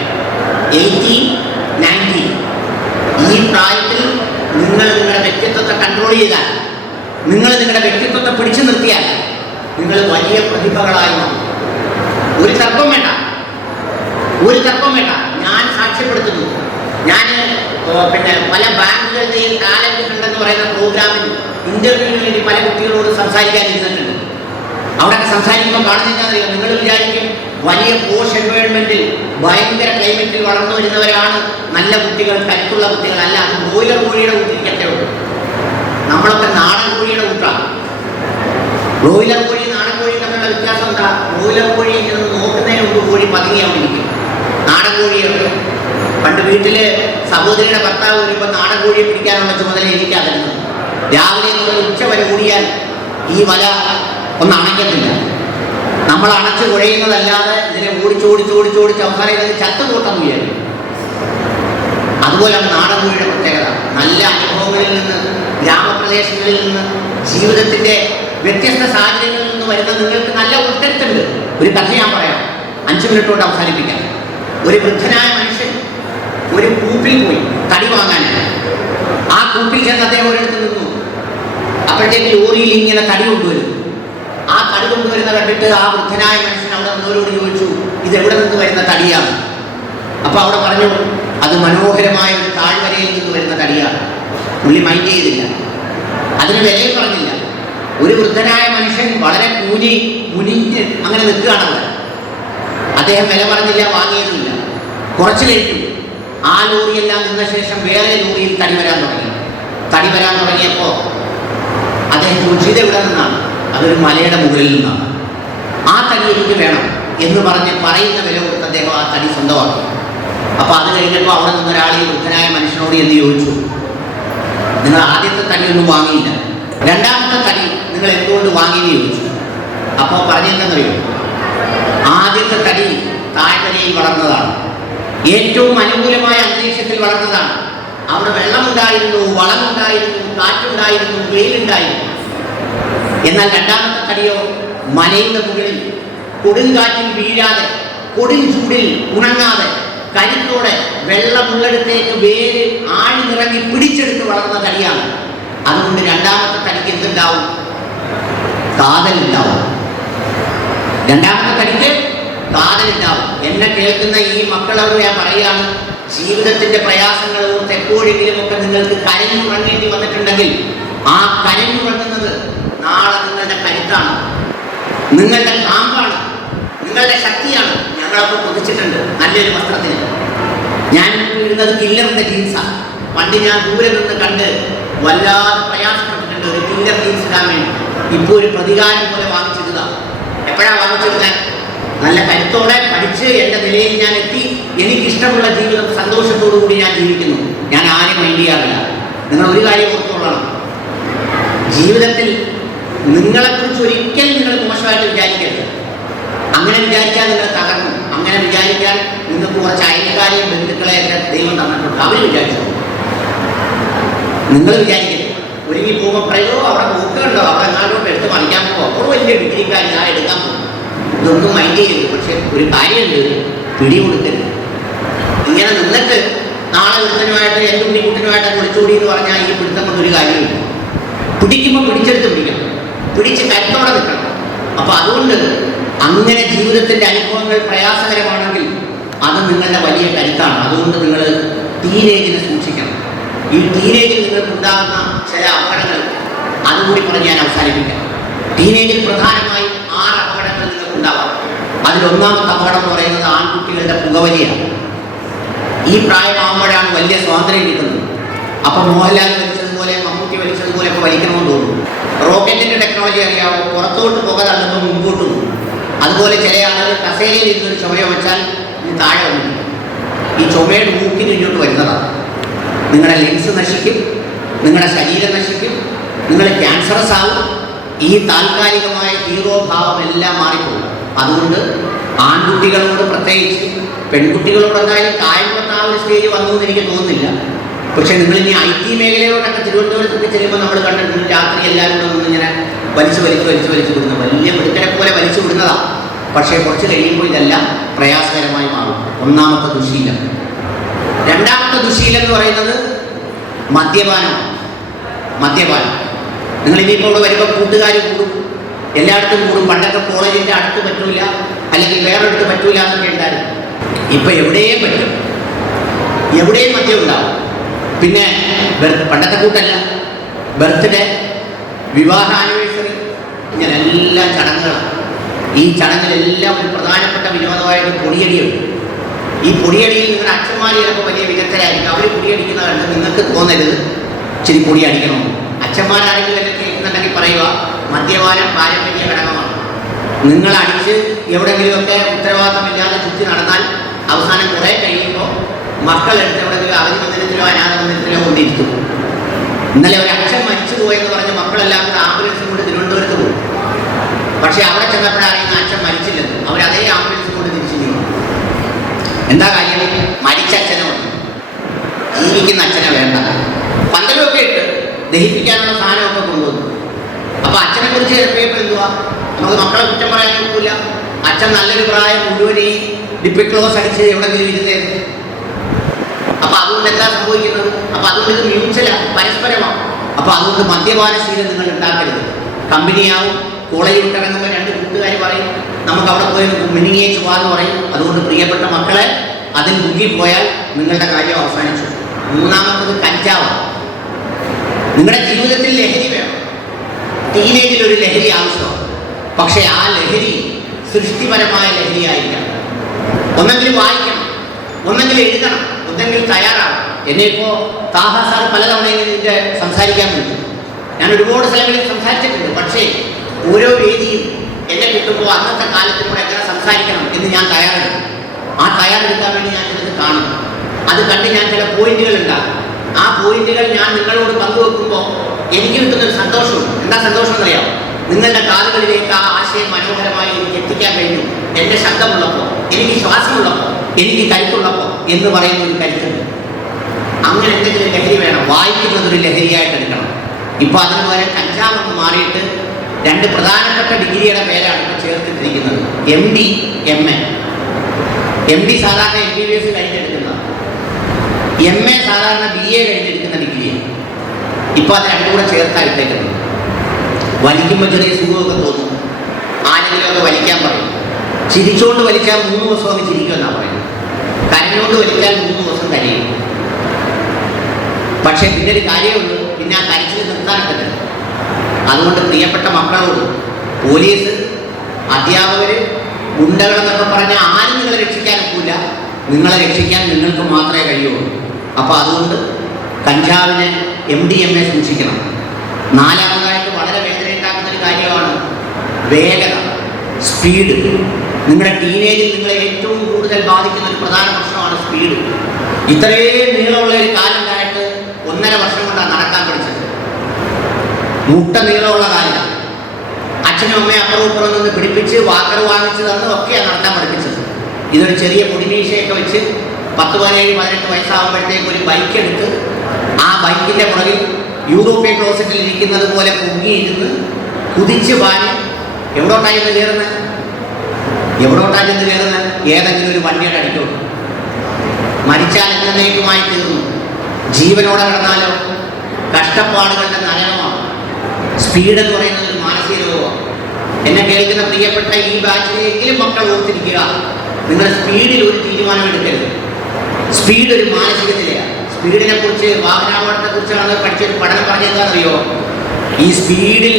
18, 19 ഈ പ്രായത്തിൽ നിങ്ങൾ നിങ്ങളുടെ വ്യക്തിത്വത്തെ കൺട്രോൾ ചെയ്താൽ, നിങ്ങൾ നിങ്ങളുടെ വ്യക്തിത്വത്തെ പിടിച്ചു നിർത്തിയാൽ നിങ്ങൾ വലിയ പ്രതിഭകളായി മാറും. ഒരു തർക്കം വേണ്ട. ഞാൻ സാക്ഷ്യപ്പെടുത്തുന്നു. ഞാൻ പല ബാങ്കുകളുടെയും ടാലന്റ് ഉണ്ടെന്ന് പറയുന്ന പ്രോഗ്രാമിൽ ഇന്റർവ്യൂവിന് വേണ്ടി പല കുട്ടികളോട് സംസാരിക്കാനിരുന്നിട്ടുണ്ട്. അവിടെയൊക്കെ സംസാരിക്കുമ്പോൾ കാണുന്നതെന്നറിയാം, നിങ്ങൾ വിചാരിക്കും വലിയ പോഷ് എൻവയോൺമെന്റിൽ ഭയങ്കര ക്ലൈമറ്റിൽ വളർന്നു വരുന്നവരാണ് നല്ല കുട്ടികൾ, കരുത്തുള്ള കുട്ടികളല്ല. അത് ബ്രോയിലർ കോഴിയുടെ കൂട്ടിരിക്കത്തേ ഉള്ളൂ. നമ്മളൊക്കെ നാടൻ കോഴിയുടെ കൂട്ടാണ്. ബ്രോയിലർ കോഴി നാടൻ കോഴി തമ്മിലുള്ള വ്യത്യാസം എന്താ? ബ്രോയിലർ കോഴി നിന്ന് നോക്കുന്നതിന് മുമ്പ് കോഴി പതുങ്ങിയാവിരിക്കും. നാടൻ കോഴിയൊക്കെ പണ്ട് വീട്ടില് സഹോദരിയുടെ ഭർത്താവ് വരുമ്പോൾ നാടൻ കോഴിയെ പിടിക്കാനുള്ള ചുമതല എനിക്കാതിരുന്നത്. രാവിലെ മുതൽ ഉച്ച വരെ കൂടിയാൽ ഈ വല ഒന്ന് അണയ്ക്കത്തില്ല. നമ്മൾ അണച്ച് കുഴയുന്നതല്ലാതെ ഇതിനെ ഓടിച്ചോടിച്ചോടിച്ചോടിച്ച് അവസാനം ഇതിന് ചത്തുകൂട്ടെന്ന് വിചാരിക്കും. അതുപോലെയാണ് നാടൻ കോഴിയുടെ പ്രത്യേകത. നല്ല അനുഭവങ്ങളിൽ നിന്ന്, ഗ്രാമപ്രദേശങ്ങളിൽ നിന്ന്, ജീവിതത്തിന്റെ വ്യത്യസ്ത സാഹചര്യങ്ങളിൽ നിന്ന് വരുന്ന നിങ്ങൾക്ക് നല്ല ഉൾക്കരുത്തുണ്ട്. ഒരു കഥ ഞാൻ പറയാം, 5 മിനിറ്റ് കൊണ്ട് അവസാനിപ്പിക്കാം. ഒരു വൃദ്ധനായ മനുഷ്യൻ ഒരു കൂപ്പിൽ പോയി തടി വാങ്ങാനാണ്. ആ കൂപ്പിൽ ചെന്ന് അദ്ദേഹം ഒരിടത്ത് നിന്നു. അപ്പോഴത്തേക്ക് ലോറിയിൽ ഇങ്ങനെ തടി കൊണ്ടുവരും. ആ തടി കൊണ്ടുവരുന്ന കണ്ടിട്ട് ആ വൃദ്ധനായ മനുഷ്യൻ അവിടെ നിന്നവരോട് ചോദിച്ചു, ഇത് എവിടെ നിന്ന് വരുന്ന തടിയാണ്? അപ്പൊ അവിടെ പറഞ്ഞു, അത് മനോഹരമായ ഒരു താഴ്വരയിൽ നിന്ന് വരുന്ന തടിയാണ്. പുള്ളി മൈൻഡ് ചെയ്തില്ല, അതിന് വിലയും പറഞ്ഞില്ല. ഒരു വൃദ്ധനായ മനുഷ്യൻ വളരെ മുനിഞ്ഞ് അങ്ങനെ നിൽക്കുകയാണ് അവിടെ. അദ്ദേഹം വില പറഞ്ഞില്ല, വാങ്ങിയതുമില്ല. കുറച്ച് കഴിഞ്ഞു ആ ലോറിയെല്ലാം നിന്ന ശേഷം വേറെ ലോറിയിൽ തടി വരാൻ തുടങ്ങിയപ്പോൾ അദ്ദേഹം ചോദിച്ചു, ഇത് എവിടെ നിന്നാണ്? അതൊരു മലയുടെ മുകളിൽ നിന്നാണ്. ആ തടി എനിക്ക് വേണം എന്ന് പറഞ്ഞ് പറയുന്ന വില കൊടുത്ത് അദ്ദേഹം ആ തടി സ്വന്തമാക്കി. അപ്പോൾ അത് കഴിഞ്ഞപ്പോൾ അവിടെ നിന്നൊരാൾ ഈ വൃദ്ധനായ മനുഷ്യനോട് എന്ന് ചോദിച്ചു, നിങ്ങൾ ആദ്യത്തെ തടിയൊന്നും വാങ്ങിയില്ല, രണ്ടാമത്തെ തടി നിങ്ങൾ എന്തുകൊണ്ട് വാങ്ങിയെന്ന് ചോദിച്ചു. അപ്പോൾ പറഞ്ഞെന്തെന്നറിയോ? ആദ്യത്തെ തടി താഴ്വരയിൽ വളർന്നതാണ്, ഏറ്റവും അനുകൂലമായ അന്തരീക്ഷത്തിൽ വളർന്നതാണ്. അവിടെ വെള്ളമുണ്ടായിരുന്നു, വളമുണ്ടായിരുന്നു, കാറ്റുണ്ടായിരുന്നു, വെയിലുണ്ടായിരുന്നു. എന്നാൽ രണ്ടാമത്തെ തടിയോ മലയുടെ മുകളിൽ കൊടുങ്കാറ്റിൽ വീഴാതെ, കൊടും ചൂടിൽ ഉണങ്ങാതെ, കരുത്തോടെ വെള്ളമുള്ളിടത്തേക്ക് വേര് ആഴ്ന്നിറങ്ങി പിടിച്ചെടുത്ത് വളർന്ന തടിയാണ്. അതുകൊണ്ട് രണ്ടാമത്തെ തടിക്ക് എന്തുണ്ടാവും? കാതലുണ്ടാവും. രണ്ടാമത്തെ തടിക്ക് കാതലുണ്ടാവും. എന്നെ കേൾക്കുന്ന ഈ മക്കളോട് ഞാൻ പറയുകയാണ്, ജീവിതത്തിന്റെ പ്രയാസങ്ങൾ ഓർത്ത് എപ്പോഴെങ്കിലും ഒക്കെ നിങ്ങൾക്ക് കരഞ്ഞുറങ്ങേണ്ടി വന്നിട്ടുണ്ടെങ്കിൽ ആ കരഞ്ഞുറങ്ങുന്നത് നാളെ നിങ്ങളുടെ കരുത്താണ്, നിങ്ങളുടെ കാമ്പാണ്, നിങ്ങളുടെ ശക്തിയാണ്. ഞങ്ങളൊക്കെ കൊതിച്ചിട്ടുണ്ട് നല്ലൊരു വസ്ത്രത്തിന്. ഞാൻ ഇടുന്നത് കില്ലറിന്റെ ജീൻസാണ്. പണ്ട് ഞാൻ ദൂരെ നിന്ന് കണ്ട് വല്ലാതെ പ്രയാസപ്പെട്ടിട്ടുണ്ട് ഒരു കില്ലർ ജീൻസ് ഇടാൻ വേണ്ടി. ഇപ്പോൾ ഒരു പ്രതികാരം പോലെ വാങ്ങിച്ചിടുക. എപ്പോഴാണ് വാങ്ങിച്ചിടുക? നല്ല കരുത്തോടെ പഠിച്ച് എൻ്റെ നിലയിൽ ഞാൻ എത്തി, എനിക്കിഷ്ടമുള്ള ജീവിതം സന്തോഷത്തോടു കൂടി ഞാൻ ജീവിക്കുന്നു. ഞാൻ ആരും മൈൻഡ് ചെയ്യാറില്ല. നിങ്ങൾ ഒരു കാര്യം ഓർത്തുകൊള്ളണം, ജീവിതത്തിൽ നിങ്ങളെക്കുറിച്ച് ഒരിക്കലും നിങ്ങൾ മോശമായിട്ട് വിചാരിക്കരുത്. അങ്ങനെ വിചാരിച്ചാൽ നിങ്ങൾ തകർന്നു. അങ്ങനെ വിചാരിക്കാൻ നിങ്ങൾക്ക് കുറച്ച് അയൽക്കാരെയും ബന്ധുക്കളെയൊക്കെ ദൈവം തന്നിട്ടുണ്ട്. അവർ വിചാരിച്ചു, നിങ്ങൾ വിചാരിക്കരുത്. ഒരുങ്ങി പോകുമ്പോൾ പറയോ അവിടെ നോക്കുന്നുണ്ടോ, അവിടെ എങ്ങാണ്ടോട്ട് എടുത്ത് മറിക്കാൻ പോകുമോ, അപ്പോൾ വലിയ ഡിഗ്രിക്കാർ ഞാൻ എടുക്കാൻ പോകും. ഇതൊന്നും മൈൻഡ് ചെയ്യരുത്. പക്ഷെ ഒരു കാര്യമുണ്ട്, പിടികൊടുക്കരുത്. ഇങ്ങനെ നിന്നിട്ട് നാളെ ഒരുത്തനുമായിട്ട് എൻ്റെ ഉണ്ണിക്കുട്ടനുമായിട്ട് വിളിച്ചുകൂടി എന്ന് പറഞ്ഞാൽ ഈ പിടുത്തം കൊണ്ടൊരു കാര്യമില്ല. പിടിക്കുമ്പോൾ പിടിച്ചെടുത്ത് പിടിക്കണം, പിടിച്ച് കരുത്തോടെ നിൽക്കണം. അപ്പോൾ അതുകൊണ്ട് അങ്ങനെ ജീവിതത്തിൻ്റെ അനുഭവങ്ങൾ പ്രയാസകരമാണെങ്കിൽ അത് നിങ്ങളുടെ വലിയ കരുത്താണ്. അതുകൊണ്ട് നിങ്ങൾ ടീനേജിനെ സൂക്ഷിക്കണം. ഈ ടീനേജിൽ നിങ്ങൾക്കുണ്ടാകുന്ന ചില അപകടങ്ങൾ അതുകൂടി പറഞ്ഞ് ഞാൻ അവസാനിപ്പിക്കാം. ടീനേജിൽ പ്രധാനമായും 6 അപകടങ്ങൾ നിങ്ങൾക്കുണ്ടാവാം. അതിലൊന്നാമത്തെ അപകടം എന്ന് പറയുന്നത് ആൺകുട്ടികളുടെ പുകവലിയാണ്. ഈ പ്രായമാകുമ്പോഴാണ് വലിയ സ്വാതന്ത്ര്യം കിട്ടുന്നത്. അപ്പം മോഹൻലാൽ വലിച്ചതുപോലെ, മമ്മൂട്ടി വലിച്ചതുപോലെ ഒക്കെ വലിക്കണമെന്ന് തോന്നുന്നു. റോക്കറ്റിൻ്റെ ടെക്നോളജി അറിയാമോ? പുറത്തോട്ട് പുക തള്ളുമ്പോൾ മുമ്പോട്ട് പോകും. അതുപോലെ ചില ആളുകൾ കസേരയിൽ ഇരുന്നൊരു ചുമര വെച്ചാൽ ഇത് താഴെ വന്നു. ഈ ചുമയുടെ മൂക്കിന് ഇങ്ങോട്ട് വരുന്നതാണ്. നിങ്ങളുടെ ലെൻസ് നശിക്കും, നിങ്ങളുടെ ശരീരം നശിക്കും, നിങ്ങൾ ക്യാൻസറസ് ആവും. ഈ താൽക്കാലികമായ ഹീറോ ഭാവം എല്ലാം മാറിപ്പോകും. അതുകൊണ്ട് ആൺകുട്ടികളോട് പ്രത്യേകിച്ച്, പെൺകുട്ടികളോട് എന്തായാലും കായംകുളത്ത് ആ ഒരു സ്റ്റേജ് വന്നു എന്ന് എനിക്ക് തോന്നുന്നില്ല. പക്ഷെ നിങ്ങളിനി IT മേഖലയോടൊക്കെ തിരുവനന്തപുരത്തൊക്കെ ചെല്ലുമ്പോൾ നമ്മൾ കണ്ടിട്ടുണ്ട്, രാത്രി എല്ലാവരും കൂടെ നിന്ന് ഇങ്ങനെ വലിച്ചു വിടുന്നത്, വലിയ മിടുക്കനെ പോലെ വലിച്ചു വിടുന്നതാണ്. പക്ഷേ കുറച്ച് കഴിയുമ്പോൾ ഇതെല്ലാം പ്രയാസകരമായി മാറും. ഒന്നാമത്തെ ദുശീലം. രണ്ടാമത്തെ ദുശീലം എന്ന് പറയുന്നത് മദ്യപാനമാണ്. മദ്യപാനം. നിങ്ങളിനിപ്പോൾ ഇവിടെ വരുമ്പോൾ കൂട്ടുകാർ കൂടും, എല്ലായിടത്തും കൂടും. പണ്ടൊക്കെ കോളേജിൻ്റെ അടുത്ത് പറ്റൂല, അല്ലെങ്കിൽ വേറൊരിടത്ത് പറ്റൂല എന്നൊക്കെ ഉണ്ടായിരുന്നു. ഇപ്പം എവിടെയും പറ്റും, എവിടെയും മദ്യം ഉണ്ടാവും. പിന്നെ പണ്ടത്തെ കൂട്ടല്ല, ബർത്ത്ഡേ, വിവാഹ ആനിവേഴ്സറി, ഇങ്ങനെ എല്ലാ ചടങ്ങുകളാണ്. ഈ ചടങ്ങിലെല്ലാം ഒരു പ്രധാനപ്പെട്ട വിനോദമായിട്ട് പൊടിയടിയുണ്ട്. ഈ പൊടിയടിയിൽ നിങ്ങളുടെ അച്ഛന്മാർ ചിലപ്പോൾ വലിയ വിദഗ്ധരായിരിക്കും. അവർ പൊടിയടിക്കുന്ന കണ്ട് നിങ്ങൾക്ക് തോന്നരുത് ഇച്ചിരി പൊടി അടിക്കണമെന്ന്. അച്ഛന്മാരാരെങ്കിലും എന്നെ കേൾക്കുന്നുണ്ടെങ്കിൽ പറയുക, മദ്യപാനം പാരമ്പര്യ ഘടകമാണ്. നിങ്ങൾ അടിച്ച് എവിടെയെങ്കിലുമൊക്കെ ഉത്തരവാദിത്തമില്ലാതെ ചുറ്റി നടന്നാൽ അവസാനം കുറേ കഴിയുമ്പോൾ മക്കളെടുത്ത് എവിടെയെങ്കിലും അവധി മന്ദിരത്തിലോ അനാഥ മന്ദിരത്തിലോ കൊണ്ടിരിക്കും. ഇന്നലെ ഒരു അച്ഛൻ മരിച്ചു പോയെന്ന് പറഞ്ഞ് മക്കളെല്ലാം കൂടെ ആംബുലൻസും കൊണ്ട് തിരുവനന്തപുരത്ത് പോകും. പക്ഷേ അവിടെ ചെന്നപ്പോഴറിയുന്ന അച്ഛൻ മരിച്ചില്ലെന്ന്. അവർ അതേ ആംബുലൻസും കൊണ്ട് തിരിച്ചു നീങ്ങും. എന്താ കാര്യം? മരിച്ച അച്ഛനെ മതി, ജീവിക്കുന്ന അച്ഛനെ വേണ്ട. പന്തലൊക്കെ ഇട്ട് ദഹിപ്പിക്കാനുള്ള സാധനമൊക്കെ കൊണ്ടുവന്നു. അപ്പോൾ അച്ഛനെ കുറിച്ച് കേൾക്കുമ്പോൾ എന്തുവാ, നമുക്ക് മക്കളെ കുറ്റം പറയാൻ നോക്കില്ല. അച്ഛൻ നല്ലൊരു പ്രായം മുഴുവൻ ഈ ഡിപ്പിക്ലോസ് അടിച്ച് എവിടെയെങ്കിലും ഇരുന്നേ. അപ്പോൾ അതുകൊണ്ട് എന്താ സംഭവിക്കുന്നത്? അപ്പോൾ അതുകൊണ്ട് ഇത് മ്യൂച്വലാണ്, പരസ്പരമാണ്. അപ്പോൾ അതുകൊണ്ട് മദ്യപാനശീലം നിങ്ങൾ ഉണ്ടാക്കരുത്. കമ്പനിയാവും. കോളേജ് വിട്ടിറങ്ങുമ്പോൾ 2 കൂട്ടുകാർ പറയും, നമുക്ക് അവിടെ പോയി മിനിങ്ങേച്ച് പോകാമെന്ന് പറയും. അതുകൊണ്ട് പ്രിയപ്പെട്ട മക്കളെ, അതിൽ മുങ്ങിപ്പോയാൽ നിങ്ങളുടെ കാര്യം അവസാനിച്ചു. മൂന്നാമത്തത് കഞ്ചാവാണ്. നിങ്ങളുടെ ജീവിതത്തിൽ ലഹരി വേണം. ടീനേജിൽ ഒരു ലഹരി ആവശ്യമാണ്. പക്ഷേ ആ ലഹരി സൃഷ്ടിപരമായ ലഹരി ആയിരിക്കണം. ഒന്നെങ്കിൽ വായിക്കണം, ഒന്നെങ്കിൽ എഴുതണം, ഒന്നെങ്കിൽ തയ്യാറാണ്. എന്നെ ഇപ്പോൾ താഹ സാർ പലതവണയും ഇതിൻ്റെ സംസാരിക്കാൻ പറ്റും. ഞാൻ ഒരുപാട് സ്ഥലങ്ങളിൽ സംസാരിച്ചിട്ടുണ്ട്. പക്ഷേ ഓരോ വേദിയും എന്നെ കിട്ടുമ്പോൾ അന്നത്തെ കാലത്തിലൂടെ എങ്ങനെ സംസാരിക്കണം എന്ന് ഞാൻ തയ്യാറെടുക്കും. ആ തയ്യാറെടുക്കാൻ വേണ്ടി ഞാൻ ചിലത് കാണും. അത് കണ്ട് ഞാൻ ചില പോയിന്റുകൾ ഉണ്ടാകും. ആ പോയിന്റുകൾ ഞാൻ നിങ്ങളോട് പങ്കുവെക്കുമ്പോൾ എനിക്ക് കിട്ടുന്നൊരു സന്തോഷമുണ്ട്. എന്താ സന്തോഷം എന്നറിയാം? നിങ്ങളുടെ കാതുകളിലേക്ക് ആ ആശയം മനോഹരമായി എനിക്ക് എത്തിക്കാൻ കഴിഞ്ഞു. എൻ്റെ ശബ്ദമുള്ളപ്പോൾ, എനിക്ക് ശ്വാസമുള്ളപ്പോൾ, എനിക്ക് കരുത്തുള്ളപ്പോൾ എന്ന് പറയുന്ന ഒരു കരുത്തുണ്ട്. അങ്ങനെ എന്തെങ്കിലും ലഹരി വേണം. വായിക്കുന്നതൊരു ലഹരിയായിട്ട് എടുക്കണം. ഇപ്പൊ അതിന് പകരം കഞ്ചാവെന്ന് മാറിയിട്ട് 2 പ്രധാനപ്പെട്ട ഡിഗ്രിയുടെ പേരാണ് ഇപ്പോൾ ചേർത്തിട്ടിരിക്കുന്നത്: MD, MA. MD സാധാരണ MBBS കഴിഞ്ഞെടുക്കുന്ന, MA സാധാരണ BA കഴിഞ്ഞെടുക്കുന്ന ഡിഗ്രിയാണ്. ഇപ്പൊ അത് 2 കൂടെ ചേർത്തായിട്ടേക്കുന്നത്. വലിക്കുമ്പോൾ ചെറിയ സുഖമൊക്കെ തോന്നും. ആരെങ്കിലും ഒക്കെ വലിക്കാൻ പറയും. ചിരിച്ചുകൊണ്ട് വലിച്ചാൽ 3 ദിവസം ഒന്ന് ചിരിക്കുമെന്നാണ് പറയുന്നത്. കരഞ്ഞുകൊണ്ട് വലിച്ചാൽ 3 ദിവസം കരയും. പക്ഷെ പിന്നെ ഒരു കാര്യമുണ്ട്, പിന്നെ ആ കരച്ചിൽ നിർത്താനൊക്കെ. അതുകൊണ്ട് പ്രിയപ്പെട്ട മക്കളോട് പോലീസ്, അധ്യാപകർ, ഗുണ്ടകളെന്നൊക്കെ പറഞ്ഞാൽ ആരും നിങ്ങളെ രക്ഷിക്കാനൊക്കില്ല. നിങ്ങളെ രക്ഷിക്കാൻ നിങ്ങൾക്ക് മാത്രമേ കഴിയുള്ളൂ. അപ്പോൾ അതുകൊണ്ട് കഞ്ചാവിനെ MD, MA സൂക്ഷിക്കണം. 4ാമതായിട്ട് വളരെ വേദനയുണ്ടാക്കുന്ന ഒരു കാര്യമാണ് വേഗത, സ്പീഡ്. നിങ്ങളുടെ ടീനേജിൽ നിങ്ങളെ ഏറ്റവും കൂടുതൽ ബാധിക്കുന്ന ഒരു പ്രധാന പ്രശ്നമാണ് സ്പീഡ്. ഇത്രയും നീളമുള്ള ഒരു കാലുണ്ടായിട്ട് 1.5 വർഷം കൊണ്ടാണ് നടക്കാൻ പഠിച്ചത്. മുട്ട നീളമുള്ള കാലിലാണ്. അച്ഛനും അമ്മയും അപ്പുറവും ഇപ്പുറം നിന്ന് പിടിപ്പിച്ച് വാക്കർ വാങ്ങിച്ച് തന്ന് ഒക്കെയാണ് നടത്താൻ പഠിപ്പിച്ചത്. ഇതൊരു ചെറിയ പൊടിമീശയൊക്കെ വെച്ച് 10, 17, 18 വയസ്സാകുമ്പോഴത്തേക്ക് ഒരു ബൈക്ക് എടുത്ത് ആ ബൈക്കിൻ്റെ പുറകിൽ യൂറോപ്യൻ ക്ലോസറ്റിൽ ഇരിക്കുന്നത് പോലെ പൊങ്ങിയിരുന്ന് കുതിച്ച് പാഞ്ഞ് എവിടോട്ടായി ചെന്ന് കയറുന്നത്? ഏതെങ്കിലും ഒരു വണ്ടിയുടെ അടിക്കോട്ട്. മരിച്ചാൽ എന്നേക്കുമായി തീർന്നു. ജീവനോടെ കിടന്നാലോ കഷ്ടപ്പാടുകളുടെ നരകമാണ്. സ്പീഡ് എന്ന് പറയുന്നത് ഒരു മാനസിക രോഗമാണ്. എന്നെ കേൾക്കുന്ന പ്രിയപ്പെട്ട ഈ ബാച്ചിലെങ്കിലും മക്കൾ ഓർത്തിരിക്കുക, നിങ്ങൾ സ്പീഡിൽ ഒരു തീരുമാനം എടുക്കരുത്. സ്പീഡ് ഒരു മാനസിക നിലയാണ്. സ്പീഡിനെ കുറിച്ച്, വാഹനാപകടത്തെ കുറിച്ചാണ് പഠിച്ചൊരു പഠനം പറഞ്ഞതെന്നറിയോ? ഈ സ്പീഡിൽ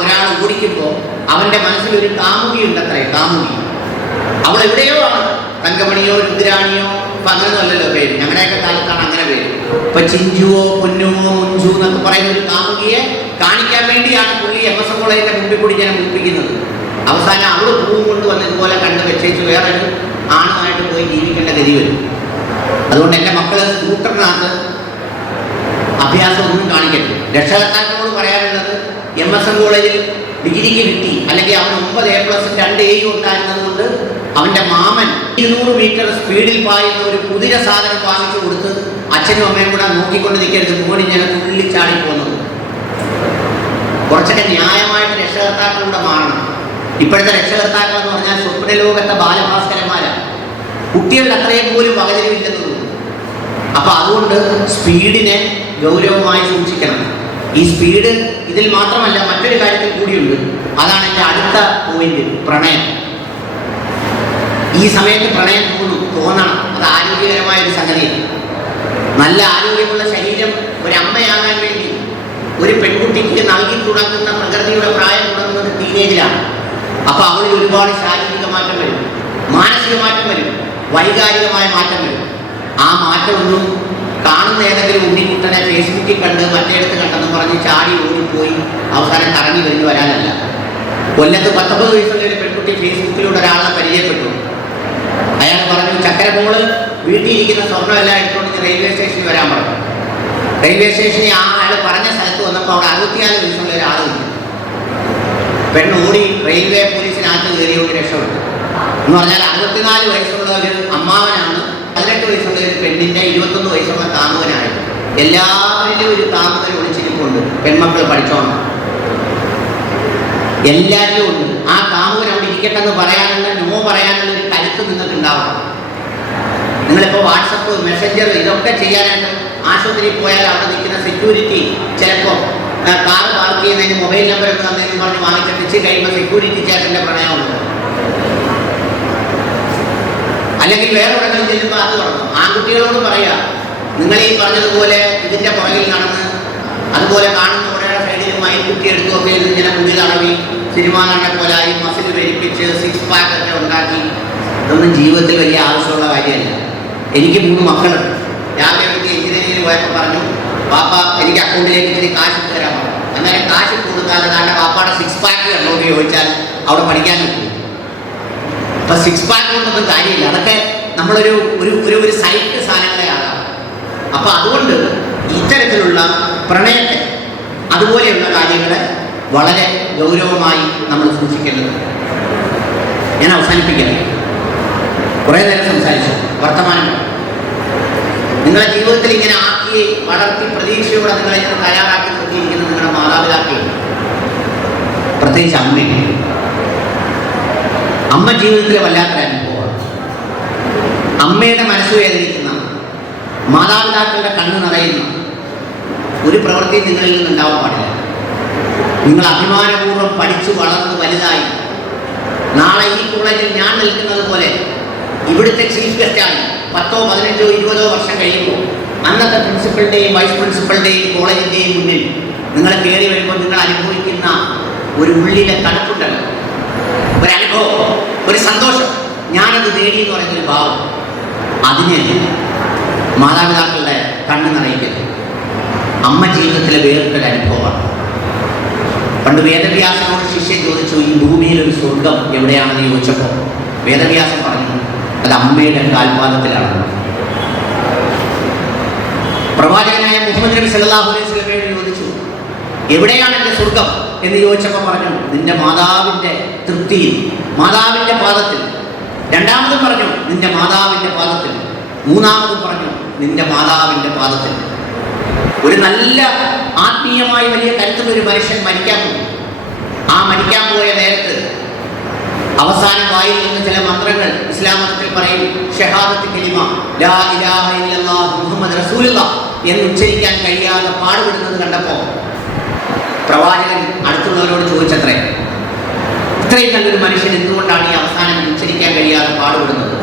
ഒരാൾ ഓടിക്കുമ്പോൾ അവൻ്റെ മനസ്സിൽ ഒരു കാമുകിയുണ്ടത്രേ. കാമുകി അവൾ എവിടെയോ ആണ്. തങ്കമണിയോ രുദ്രാണിയോ, ഇപ്പൊ അങ്ങനെയൊന്നുമല്ലല്ലോ പേര്. ഞങ്ങളുടെയൊക്കെ കാലത്താണ് അങ്ങനെ പേര്. ഇപ്പൊ ചിഞ്ചുവോ പൊന്നുവോ മുഞ്ചു എന്നൊക്കെ പറയുന്ന ഒരു കാമുകിയെ കാണിക്കാൻ വേണ്ടിയാണ് പുള്ളി MS കോളേജിന്റെ മുമ്പിൽ കൂടി ജനം മുമ്പിക്കുന്നത്. അവസാനം അവള് പൂവും കൊണ്ട് വന്നതുപോലെ കണ്ട് വെച്ചേച്ച് വേറൊരു ആണുമായിട്ട് പോയി ജീവിക്കേണ്ട ഗതി വരും. അതുകൊണ്ട് എൻ്റെ മക്കള് സ്കൂട്ടറിനകത്ത് അഭ്യാസം ഒന്നും കാണിക്കരുത്. രക്ഷകർത്താക്കളോട് പറയാനുള്ളത്, MS കോളേജിൽ ഡിഗ്രിക്ക് കിട്ടി, അല്ലെങ്കിൽ അവൻ 9 A+, 2 A ഉണ്ടായിരുന്നത് കൊണ്ട് അവൻ്റെ മാമൻ 200 മീറ്റർ സ്പീഡിൽ പായുന്ന ഒരു കുതിര സാധനം വാങ്ങിച്ചു കൊടുത്ത് അച്ഛനും അമ്മയും കൂടെ നോക്കിക്കൊണ്ട് നിൽക്കരുത്. മോടി ഞാൻ തുള്ളിച്ചാടി പോകുന്നത്. കുറച്ചൊക്കെ ന്യായമായിട്ട് രക്ഷകർത്താക്കളൂടെ മാറണം. ഇപ്പോഴത്തെ രക്ഷകർത്താക്കൾ എന്ന് പറഞ്ഞാൽ സ്വപ്നലോകത്തെ ബാലഭാസ്കരന്മാരാണ്. കുട്ടികളുടെ അത്രയും പോലും വകതിരിവില്ലെന്ന് തോന്നുന്നു. അപ്പൊ അതുകൊണ്ട് സ്പീഡിനെ ഗൗരവമായി സൂക്ഷിക്കണം. ഈ സ്പീഡ് ഇതിൽ മാത്രമല്ല, മറ്റൊരു കാര്യത്തിൽ കൂടിയുണ്ട്. അതാണ് എൻ്റെ അടുത്ത പോയിന്റ്, പ്രണയം. ഈ സമയത്ത് പ്രണയം തോന്നണം. അത് ആരോഗ്യകരമായ ഒരു സംഗതിയാണ്. നല്ല ആരോഗ്യമുള്ള ശരീരം ഒരമ്മയാകാൻ വേണ്ടി ഒരു പെൺകുട്ടിക്ക് നൽകി തുടങ്ങുന്ന പ്രകൃതിയുടെ പ്രായം തുടങ്ങുന്നത് ടീനേജിലാണ്. അപ്പൊ അവളിൽ ഒരുപാട് ശാരീരിക മാറ്റം വരും, മാനസിക മാറ്റം വരും, വൈകാരികമായ മാറ്റം വരും. ആ മാറ്റമൊന്നും കാണുന്ന ഏതെങ്കിലും ഉണ്ണിക്കുട്ടനെ ഫേസ്ബുക്കിൽ കണ്ട് മറ്റേടത്ത് കണ്ടെന്ന് പറഞ്ഞ് ചാടി ഓടിപ്പോയി അവസാനം കറങ്ങി വരുന്നു വരാനല്ല. കൊല്ലത്ത് 19 വയസ്സുള്ള ഒരു പെൺകുട്ടി ഫേസ്ബുക്കിലൂടെ ഒരാളെ പരിചയപ്പെട്ടു. അയാൾ പറഞ്ഞു, ചക്കരമോള് വീട്ടിലിരിക്കുന്ന സ്വർണ്ണമെല്ലാം എടുത്തുകൊണ്ട് റെയിൽവേ സ്റ്റേഷനിൽ വരാൻ പറഞ്ഞു. റെയിൽവേ സ്റ്റേഷനിൽ ആ ആൾ പറഞ്ഞ സ്ഥലത്ത് വന്നപ്പോൾ അവിടെ 64 വയസ്സുള്ള ഒരാൾ നിന്നു. പെണ്ണ് ഓടി റെയിൽവേ പോലീസിനകത്ത് കയറിയോട് രക്ഷപ്പെട്ടു. എന്ന് പറഞ്ഞാൽ 64 വയസ്സുള്ള ഒരു അമ്മാവനാണ് 18 വയസ്സുള്ള ഒരു പെണ്ണിന്റെ 21 വയസ്സുള്ള കാമുകനായത്. എല്ലാവരിലും ഒരു കാമുകൻ ഒളിച്ചിരിപ്പുണ്ട്. പെൺമക്കൾ പഠിച്ചോണം, എല്ലാവരിലും ഉണ്ട്. ആ കാമുകൻ അവിടെ ഇരിക്കട്ടെന്ന് പറയാനുള്ള, നോ പറയാനുള്ള ഒരു കരുത്ത് നിങ്ങൾക്ക് ഉണ്ടാവണം. നിങ്ങളിപ്പോൾ വാട്സപ്പ്, മെസ്സഞ്ചർ ഇതൊക്കെ ചെയ്യാനായിട്ട് ആശുപത്രിയിൽ പോയാൽ അവിടെ നിൽക്കുന്ന സെക്യൂരിറ്റി ചിലപ്പോൾ കാർ പാർക്ക് ചെയ്യുന്നതിന് മൊബൈൽ നമ്പർ ഒക്കെ തന്നതെന്ന് പറഞ്ഞ് വാങ്ങിച്ചിട്ട് കഴിയുമ്പോൾ സെക്യൂരിറ്റി ചേട്ടൻ്റെ പ്രണയമുണ്ട്. അല്ലെങ്കിൽ വേറെ എവിടെങ്കിലും ചെല്ലുമ്പോൾ അത് തുടങ്ങും. ആൺകുട്ടികളോട് പറയാ, നിങ്ങൾ ഈ പറഞ്ഞതുപോലെ ഇതിൻ്റെ പുറകിൽ നടന്ന് അതുപോലെ കാണുന്ന ഓരോ സൈഡിൽ മയിൽക്കുട്ടി എടുത്തുമൊക്കെ ഇങ്ങനെ മുന്നിൽ അളവി സിനിമ നടനെ പോലായി മസിൽ പെരിപ്പിച്ച് 6 പാക്ക് ഒക്കെ ഉണ്ടാക്കി, ഇതൊന്നും ജീവിതത്തിൽ വലിയ ആവശ്യമുള്ള കാര്യമല്ല. എനിക്ക് 3 മക്കളുണ്ട്. രാവിലെ എനിക്ക് എഞ്ചിനീയറിംഗിന് പോയപ്പോൾ പറഞ്ഞു, പാപ്പ എനിക്ക് അക്കൗണ്ടിലേക്ക് ഇത്തിരി കാശ് തരാൻ പറഞ്ഞു. എന്നാലും കാശ് കൊടുക്കാതെ താണ്ടെ പാപ്പാടെ 6 പാക്ക് കണ്ടോന്ന് ചോദിച്ചാൽ അവിടെ പഠിക്കാൻ പറ്റും. അപ്പൊ 6 പാക്ക് കൊണ്ടൊന്നും കാര്യമില്ല. അതൊക്കെ നമ്മളൊരു ഒരു സൈറ്റ് സാധനങ്ങളെ ആകാം. അപ്പൊ അതുകൊണ്ട് ഇത്തരത്തിലുള്ള പ്രണയത്തെ അതുപോലെയുള്ള കാര്യങ്ങൾ വളരെ ഗൗരവമായി നമ്മൾ സൂക്ഷിക്കേണ്ടതുണ്ട്. ഞാൻ അവസാനിപ്പിക്കുന്നത്, കുറേ നേരം സംസാരിച്ചു, വർത്തമാനം നിങ്ങളെ ജീവിതത്തിൽ ഇങ്ങനെ ആക്കി വളർത്തി പ്രതീക്ഷയോടെ നിങ്ങളെ ഇങ്ങനെ തയ്യാറാക്കി നിർത്തിയിരിക്കുന്ന നിങ്ങളുടെ മാതാപിതാക്കൾ, പ്രത്യേകിച്ച് അമ്മ ജീവിതത്തിലെ വല്ലാത്തൊരു അനുഭവമാണ്. അമ്മയുടെ മനസ്സ് വേദനിക്കുന്ന, മാതാപിതാക്കളുടെ കണ്ണ് നിറയുന്ന ഒരു പ്രവൃത്തി നിങ്ങളിൽ നിന്നുണ്ടാവാൻ പാടില്ല. നിങ്ങൾ അഭിമാനപൂർവ്വം പഠിച്ചു വളർന്ന് വലുതായി നാളെ ഈ കോളേജിൽ ഞാൻ നിൽക്കുന്നത് പോലെ ഇവിടുത്തെ ചീഫ് ഗസ്റ്റായി 10, 15, 20 വർഷം കഴിയുമ്പോൾ അന്നത്തെ പ്രിൻസിപ്പളിൻ്റെയും വൈസ് പ്രിൻസിപ്പളിൻ്റെയും കോളേജിൻ്റെയും മുന്നിൽ നിങ്ങൾ കയറി വരുമ്പോൾ നിങ്ങൾ അനുഭവിക്കുന്ന ഒരു ഉള്ളിലെ തണുപ്പുണ്ടല്ലോ, ഒരനുഭവം, ഒരു സന്തോഷം, ഞാനത് നേടി എന്ന് പറയുന്നൊരു ഭാവം, അതിന് മാതാപിതാക്കളുടെ കണ്ണ് നിറയിക്കരുത്. അമ്മ ജീവിതത്തിലെ വേറിട്ടൊരു അനുഭവമാണ്. പണ്ട് വേദവ്യാസനോട് ശിഷ്യൻ ചോദിച്ചു, ഈ ഭൂമിയിൽ ഒരു സ്വർഗം എവിടെയാണെന്ന് ചോദിച്ചപ്പോൾ വേദവ്യാസൻ പറഞ്ഞു, അത് അമ്മയുടെ കാൽപാദത്തിലാണ്. പ്രവാചകനായ മുഹമ്മദ് നബി സല്ലല്ലാഹു അലൈഹി വസല്ലമയോട് ചോദിച്ചു, എവിടെയാണ് എൻ്റെ സ്വർഗം എന്ന് ചോദിച്ചപ്പോൾ പറഞ്ഞു, നിന്റെ മാതാവിൻ്റെ തൃപ്തിയിൽ, മാതാവിൻ്റെ പാദത്തിൽ. രണ്ടാമതും പറഞ്ഞു, നിന്റെ മാതാവിൻ്റെ പാദത്തിൽ. മൂന്നാമതും പറഞ്ഞു, നിന്റെ മാതാവിൻ്റെ പാദത്തിൽ. ഒരു നല്ല ആത്മീയമായി വലിയ കരുത്തുള്ള ഒരു മനുഷ്യൻ മരിക്കാൻ പോകും. ആ മരിക്കാൻ പോയ നേരത്ത് അവസാനം വായിൽ നിന്ന് ചില മന്ത്രങ്ങൾ ഇസ്ലാം മതത്തിൽ പറയും, ഷഹാദത്ത് കലിമ ലാ ഇലാഹ ഇല്ലല്ലാഹ് മുഹമ്മദ് റസൂലുള്ളാഹ് എന്ന് ഉച്ചരിക്കാൻ കഴിയാതെ പാടുപെടുന്നത് കണ്ടപ്പോൾ പ്രവാചകൻ അടുത്തുള്ളവരോട് ചോദിച്ചത്രേ, ഇത്രയും നല്ലൊരു മനുഷ്യൻ എന്തുകൊണ്ടാണ് ഈ അവസാനം ഉച്ചരിക്കാൻ കഴിയാതെ പാടുപെടുന്നത്?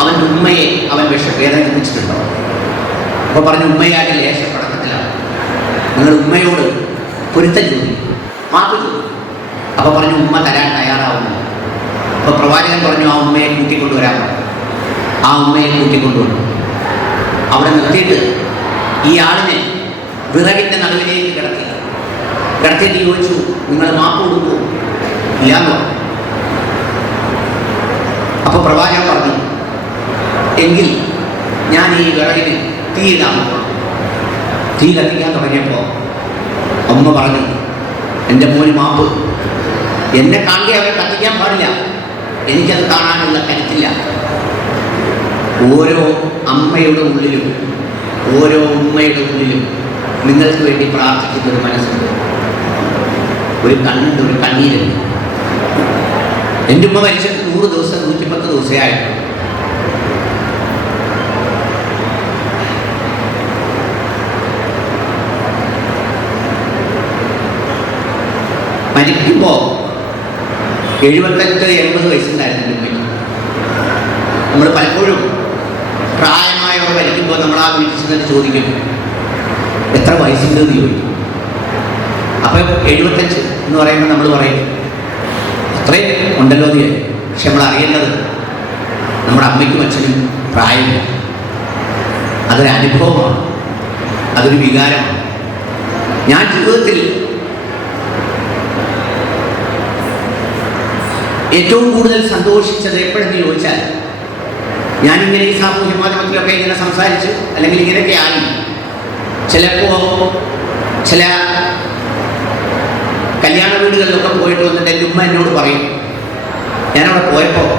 അവൻ്റെ ഉമ്മയെ അവൻ വേദനിപ്പിച്ചിട്ടുണ്ടോ? അപ്പോൾ പറഞ്ഞു, ഉമ്മയാകെ ലേശപ്പടക്കത്തിലാണ്, നിങ്ങൾ ഉമ്മയോട് പൊരുത്തം ചോദിക്കും, മാപ്പ് ചോദിക്കും. അപ്പോൾ പറഞ്ഞു, ഉമ്മ തരാൻ തയ്യാറാവുന്നു. അപ്പോൾ പ്രവാചകൻ പറഞ്ഞു, ആ ഉമ്മയെ കൂട്ടിക്കൊണ്ടുവരാൻ. ആ ഉമ്മയെ കൂട്ടിക്കൊണ്ടുവന്നു. അവിടെ നിർത്തിയിട്ട് ഈ ആളിനെ വിറകിൻ്റെ നടുവിലേക്ക് കിടത്തിയിട്ട് ചോദിച്ചു, നിങ്ങൾ മാപ്പ് കൊടുക്കുമോ? ഇല്ലാന്ന് പറഞ്ഞു. അപ്പോൾ പ്രവാചകൻ പറഞ്ഞു, എങ്കിൽ ഞാൻ ഈ വിറകിന് തീയിടാൻ. തീ കത്തിക്കാൻ തുടങ്ങിയപ്പോൾ അമ്മ പറഞ്ഞു, എൻ്റെ മോന് മാപ്പ്, എന്നെ കാണുക അവരെ കത്തിക്കാൻ പാടില്ല, എനിക്കത് കാണാനുള്ള കരുത്തില്ല. ഓരോ അമ്മയുടെ ഉള്ളിലും ഓരോ ഉമ്മയുടെ ഉള്ളിലും നിങ്ങൾക്ക് വേണ്ടി പ്രാർത്ഥിക്കുന്ന ഒരു മനസ്സുണ്ട്, ഒരു കണ്ണുണ്ട്, ഒരു കണ്ണീരുണ്ട്. എൻ്റെ ഉമ്മ മരിച്ചിട്ട് 100 ദിവസം 110 ദിവസമേ ആയിട്ടുള്ളൂ. മരിക്കുമ്പോൾ 78-80 വയസ്സുണ്ടായിരുന്നു എൻ്റെ ഉമ്മയ്ക്ക്. നമ്മൾ പലപ്പോഴും പ്രായമായവർ മരിക്കുമ്പോൾ നമ്മൾ ആ വീട്ടിൽ ചെന്നിട്ട് ചോദിക്കും, എത്ര വയസ്സുണ്ട് എന്ന് ചോദിക്കും. അപ്പോൾ 75 എന്ന് പറയുമ്പോൾ നമ്മൾ പറയും, അത്രയും ഉണ്ടല്ലോ എന്ന് ചോദിക്കും. പക്ഷെ നമ്മൾ അറിയേണ്ടത് നമ്മുടെ അമ്മയ്ക്കും അച്ഛനും പ്രായമില്ല. അതൊരു അനുഭവമാണ്, അതൊരു വികാരമാണ്. ഞാൻ ജീവിതത്തിൽ ഏറ്റവും കൂടുതൽ സന്തോഷിച്ചത് എപ്പോഴെന്ന് ചോദിച്ചാൽ, ഞാനിങ്ങനെ ഈ സാമൂഹ്യ മാധ്യമത്തിലൊക്കെ ഇങ്ങനെ സംസാരിച്ച് അല്ലെങ്കിൽ ഇങ്ങനെയൊക്കെ ആയി ചിലപ്പോൾ ചില കല്യാണ വീടുകളിലൊക്കെ പോയിട്ട് വന്നിട്ട് എൻ്റെ ഉമ്മ എന്നോട് പറയും, ഞാനവിടെ പോയപ്പോൾ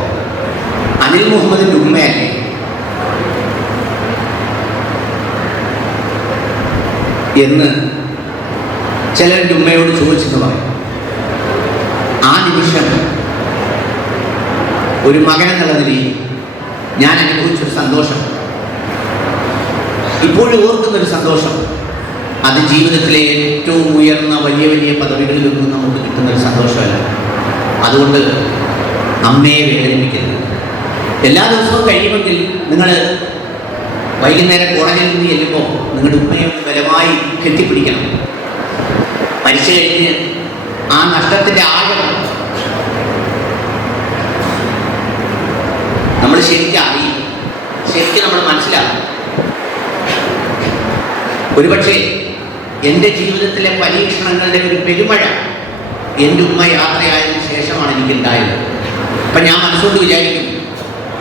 അനിൽ മുഹമ്മദിൻ്റെ ഉമ്മയല്ലേ എന്ന് ചിലരുടെ ഉമ്മയോട് ചോദിച്ചെന്ന് പറയും. ആ നിമിഷം ഒരു മകൻ എന്നുള്ള നിലയിൽ ഞാൻ അനുഭവിച്ചൊരു സന്തോഷം, ഇപ്പോഴും ഓർക്കുന്നൊരു സന്തോഷം, അത് ജീവിതത്തിലെ ഏറ്റവും ഉയർന്ന വലിയ വലിയ പദവികളിലൊന്നും നമുക്ക് കിട്ടുന്നൊരു സന്തോഷമല്ല. അതുകൊണ്ട് അമ്മയെ വേദനിപ്പിക്കരുത്. എല്ലാ ദിവസവും കഴിയുമെങ്കിൽ നിങ്ങൾ വൈകുന്നേരം കോളേജിൽ നിന്ന് ചെല്ലുമ്പോൾ നിങ്ങളുടെ ഉമ്മയെ ബലമായി കെട്ടിപ്പിടിക്കണം. മരിച്ചു കഴിഞ്ഞ് ആ നഷ്ടത്തിൻ്റെ ആഴം നമ്മൾ ശരിക്കും അറിയും, ശരിക്കും നമ്മൾ മനസ്സിലാക്കും. ഒരുപക്ഷെ എൻ്റെ ജീവിതത്തിലെ പരീക്ഷണങ്ങളുടെ ഒരു പെരുമഴ എൻ്റെ ഉമ്മ യാത്രയായതിനു ശേഷമാണ് എനിക്കുണ്ടായത്. അപ്പം ഞാൻ മനസ്സുകൊണ്ട് വിചാരിക്കും,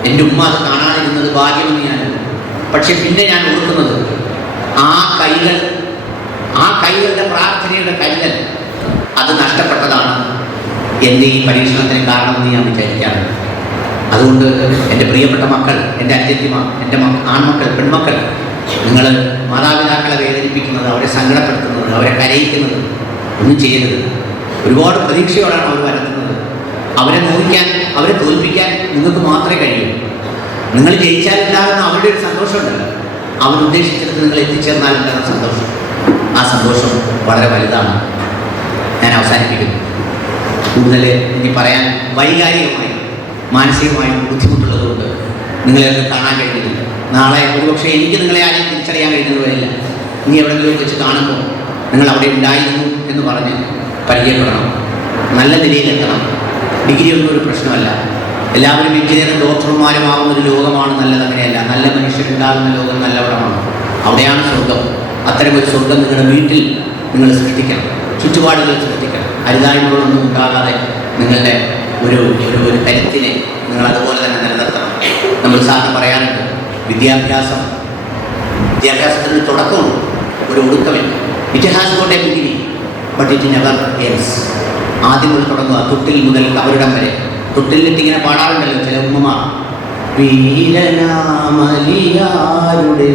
എൻ്റെ ഉമ്മ അത് കാണാതിരുന്നത് ഭാഗ്യമെന്ന് ഞാൻ. പക്ഷെ പിന്നെ ഞാൻ ഓർക്കുന്നത്, ആ കൈകൾ, ആ കൈകളുടെ പ്രാർത്ഥനയുടെ കരുതൽ അത് നഷ്ടപ്പെട്ടതാണ് എൻ്റെ ഈ പരീക്ഷണത്തിന് കാരണമെന്ന് ഞാൻ വിചാരിക്കാറുണ്ട്. അതുകൊണ്ട് എൻ്റെ പ്രിയപ്പെട്ട മക്കൾ, എൻ്റെ അനുജത്തിമാർ, എൻ്റെ ആൺമക്കൾ, പെൺമക്കൾ, നിങ്ങൾ മാതാപിതാക്കളെ വേദനിപ്പിക്കുന്നത്, അവരെ സങ്കടപ്പെടുത്തുന്നത്, അവരെ കരയിക്കുന്നത് ഒന്നും ചെയ്യരുത്. ഒരുപാട് പ്രതീക്ഷയോടാണ് അവർ വരുന്നത്. അവരെ നോവിക്കാൻ, അവരെ തോൽപ്പിക്കാൻ നിങ്ങൾക്ക് മാത്രമേ കഴിയൂ. നിങ്ങൾ ജയിച്ചാലുണ്ടാകുന്ന അവരുടെ ഒരു സന്തോഷമുണ്ടല്ലോ, അവരുദ്ദേശിച്ചിടത്ത് നിങ്ങൾ എത്തിച്ചേർന്നാലുണ്ടാകുന്ന സന്തോഷം, ആ സന്തോഷം വളരെ വലുതാണ്. ഞാൻ അവസാനിപ്പിക്കുന്നു. കൂടുതൽ ഇനി പറയാൻ വൈകാരികമായും മാനസികമായും ബുദ്ധിമുട്ടുള്ളതുകൊണ്ട് നിങ്ങളെ കാണാൻ കഴിയുന്നില്ല. നാളെ ഒരുപക്ഷെ എനിക്ക് നിങ്ങളെ ആരെയും തിരിച്ചറിയാൻ കഴിയുന്നത് വരില്ല. ഇനി എവിടെയെങ്കിലും വെച്ച് കാണുമ്പോൾ നിങ്ങൾ അവിടെ ഉണ്ടായിരുന്നു എന്ന് പറഞ്ഞ് പരിചയപ്പെടണം. നല്ല നിലയിലെത്തണം. ഡിഗ്രി ഒന്നും ഒരു പ്രശ്നമല്ല. എല്ലാവരും എഞ്ചിനീയറും ഡോക്ടർമാരും ആവുന്നൊരു ലോകമാണ് നല്ലത്. അങ്ങനെയല്ല, നല്ല മനുഷ്യരുണ്ടാകുന്ന ലോകം നല്ലവിടമാണ്. അവിടെയാണ് സ്വർഗം. അത്തരമൊരു സ്വർഗം നിങ്ങളുടെ വീട്ടിൽ നിങ്ങൾ സൃഷ്ടിക്കണം, ചുറ്റുപാടുകൾ സൃഷ്ടിക്കണം. അരുതായ്മകളൊന്നും ഉണ്ടാകാതെ നിങ്ങളുടെ ഒരു ഒരു കരുത്തിനെ നിങ്ങൾ അതുപോലെ തന്നെ നിലനിർത്തണം. നമ്മൾ സാറിന് പറയാറുണ്ട്, വിദ്യാഭ്യാസത്തിന് തുടക്കമുണ്ട്, ഒരു ഒടുക്കമില്ല. It has got a beginning but it never ends. ആദ്യം മുതൽ തുടങ്ങുക, തൊട്ടിൽ മുതൽ കബറിടം വരെ. തൊട്ടിലിട്ട് ഇങ്ങനെ പാടാറുണ്ടല്ലോ ചില ഉമ്മമാർ, വീരനാമലിയാരുടെ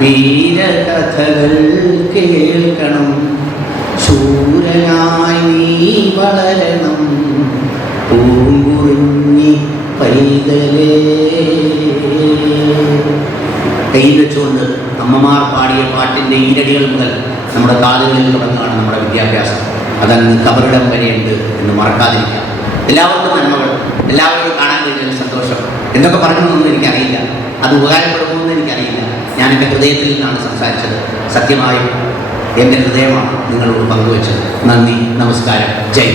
വീരകഥകൾ കേൾക്കണം, ശൂരനായി നീ വളരണം, പൂങ്കുറിഞ്ഞി പൈതലേ. കയ്യിൽ വെച്ചുകൊണ്ട് അമ്മമാർ പാടിയ പാട്ടിൻ്റെ ഈരടികൾ മുതൽ നമ്മുടെ കാതുകളിൽ തുടങ്ങുകയാണ് നമ്മുടെ വിദ്യാഭ്യാസം. അതങ്ങ് കബറിടം വരെയുണ്ട് എന്ന് മറക്കാതിരിക്കാം. എല്ലാവർക്കും നന്മകൾ, എല്ലാവരും കാണാൻ കഴിഞ്ഞ സന്തോഷം. എന്തൊക്കെ പറഞ്ഞൊന്നും എനിക്കറിയില്ല, അത് ഉപകാരപ്പെടുമെന്ന് എനിക്കറിയില്ല. ഞാൻ എൻ്റെ ഹൃദയത്തിൽ നിന്നാണ് സംസാരിച്ചത്. സത്യമായും എൻ്റെ ഹൃദയമാണ് നിങ്ങളോട് പങ്കുവച്ചത്. നന്ദി, നമസ്കാരം, ജയ്.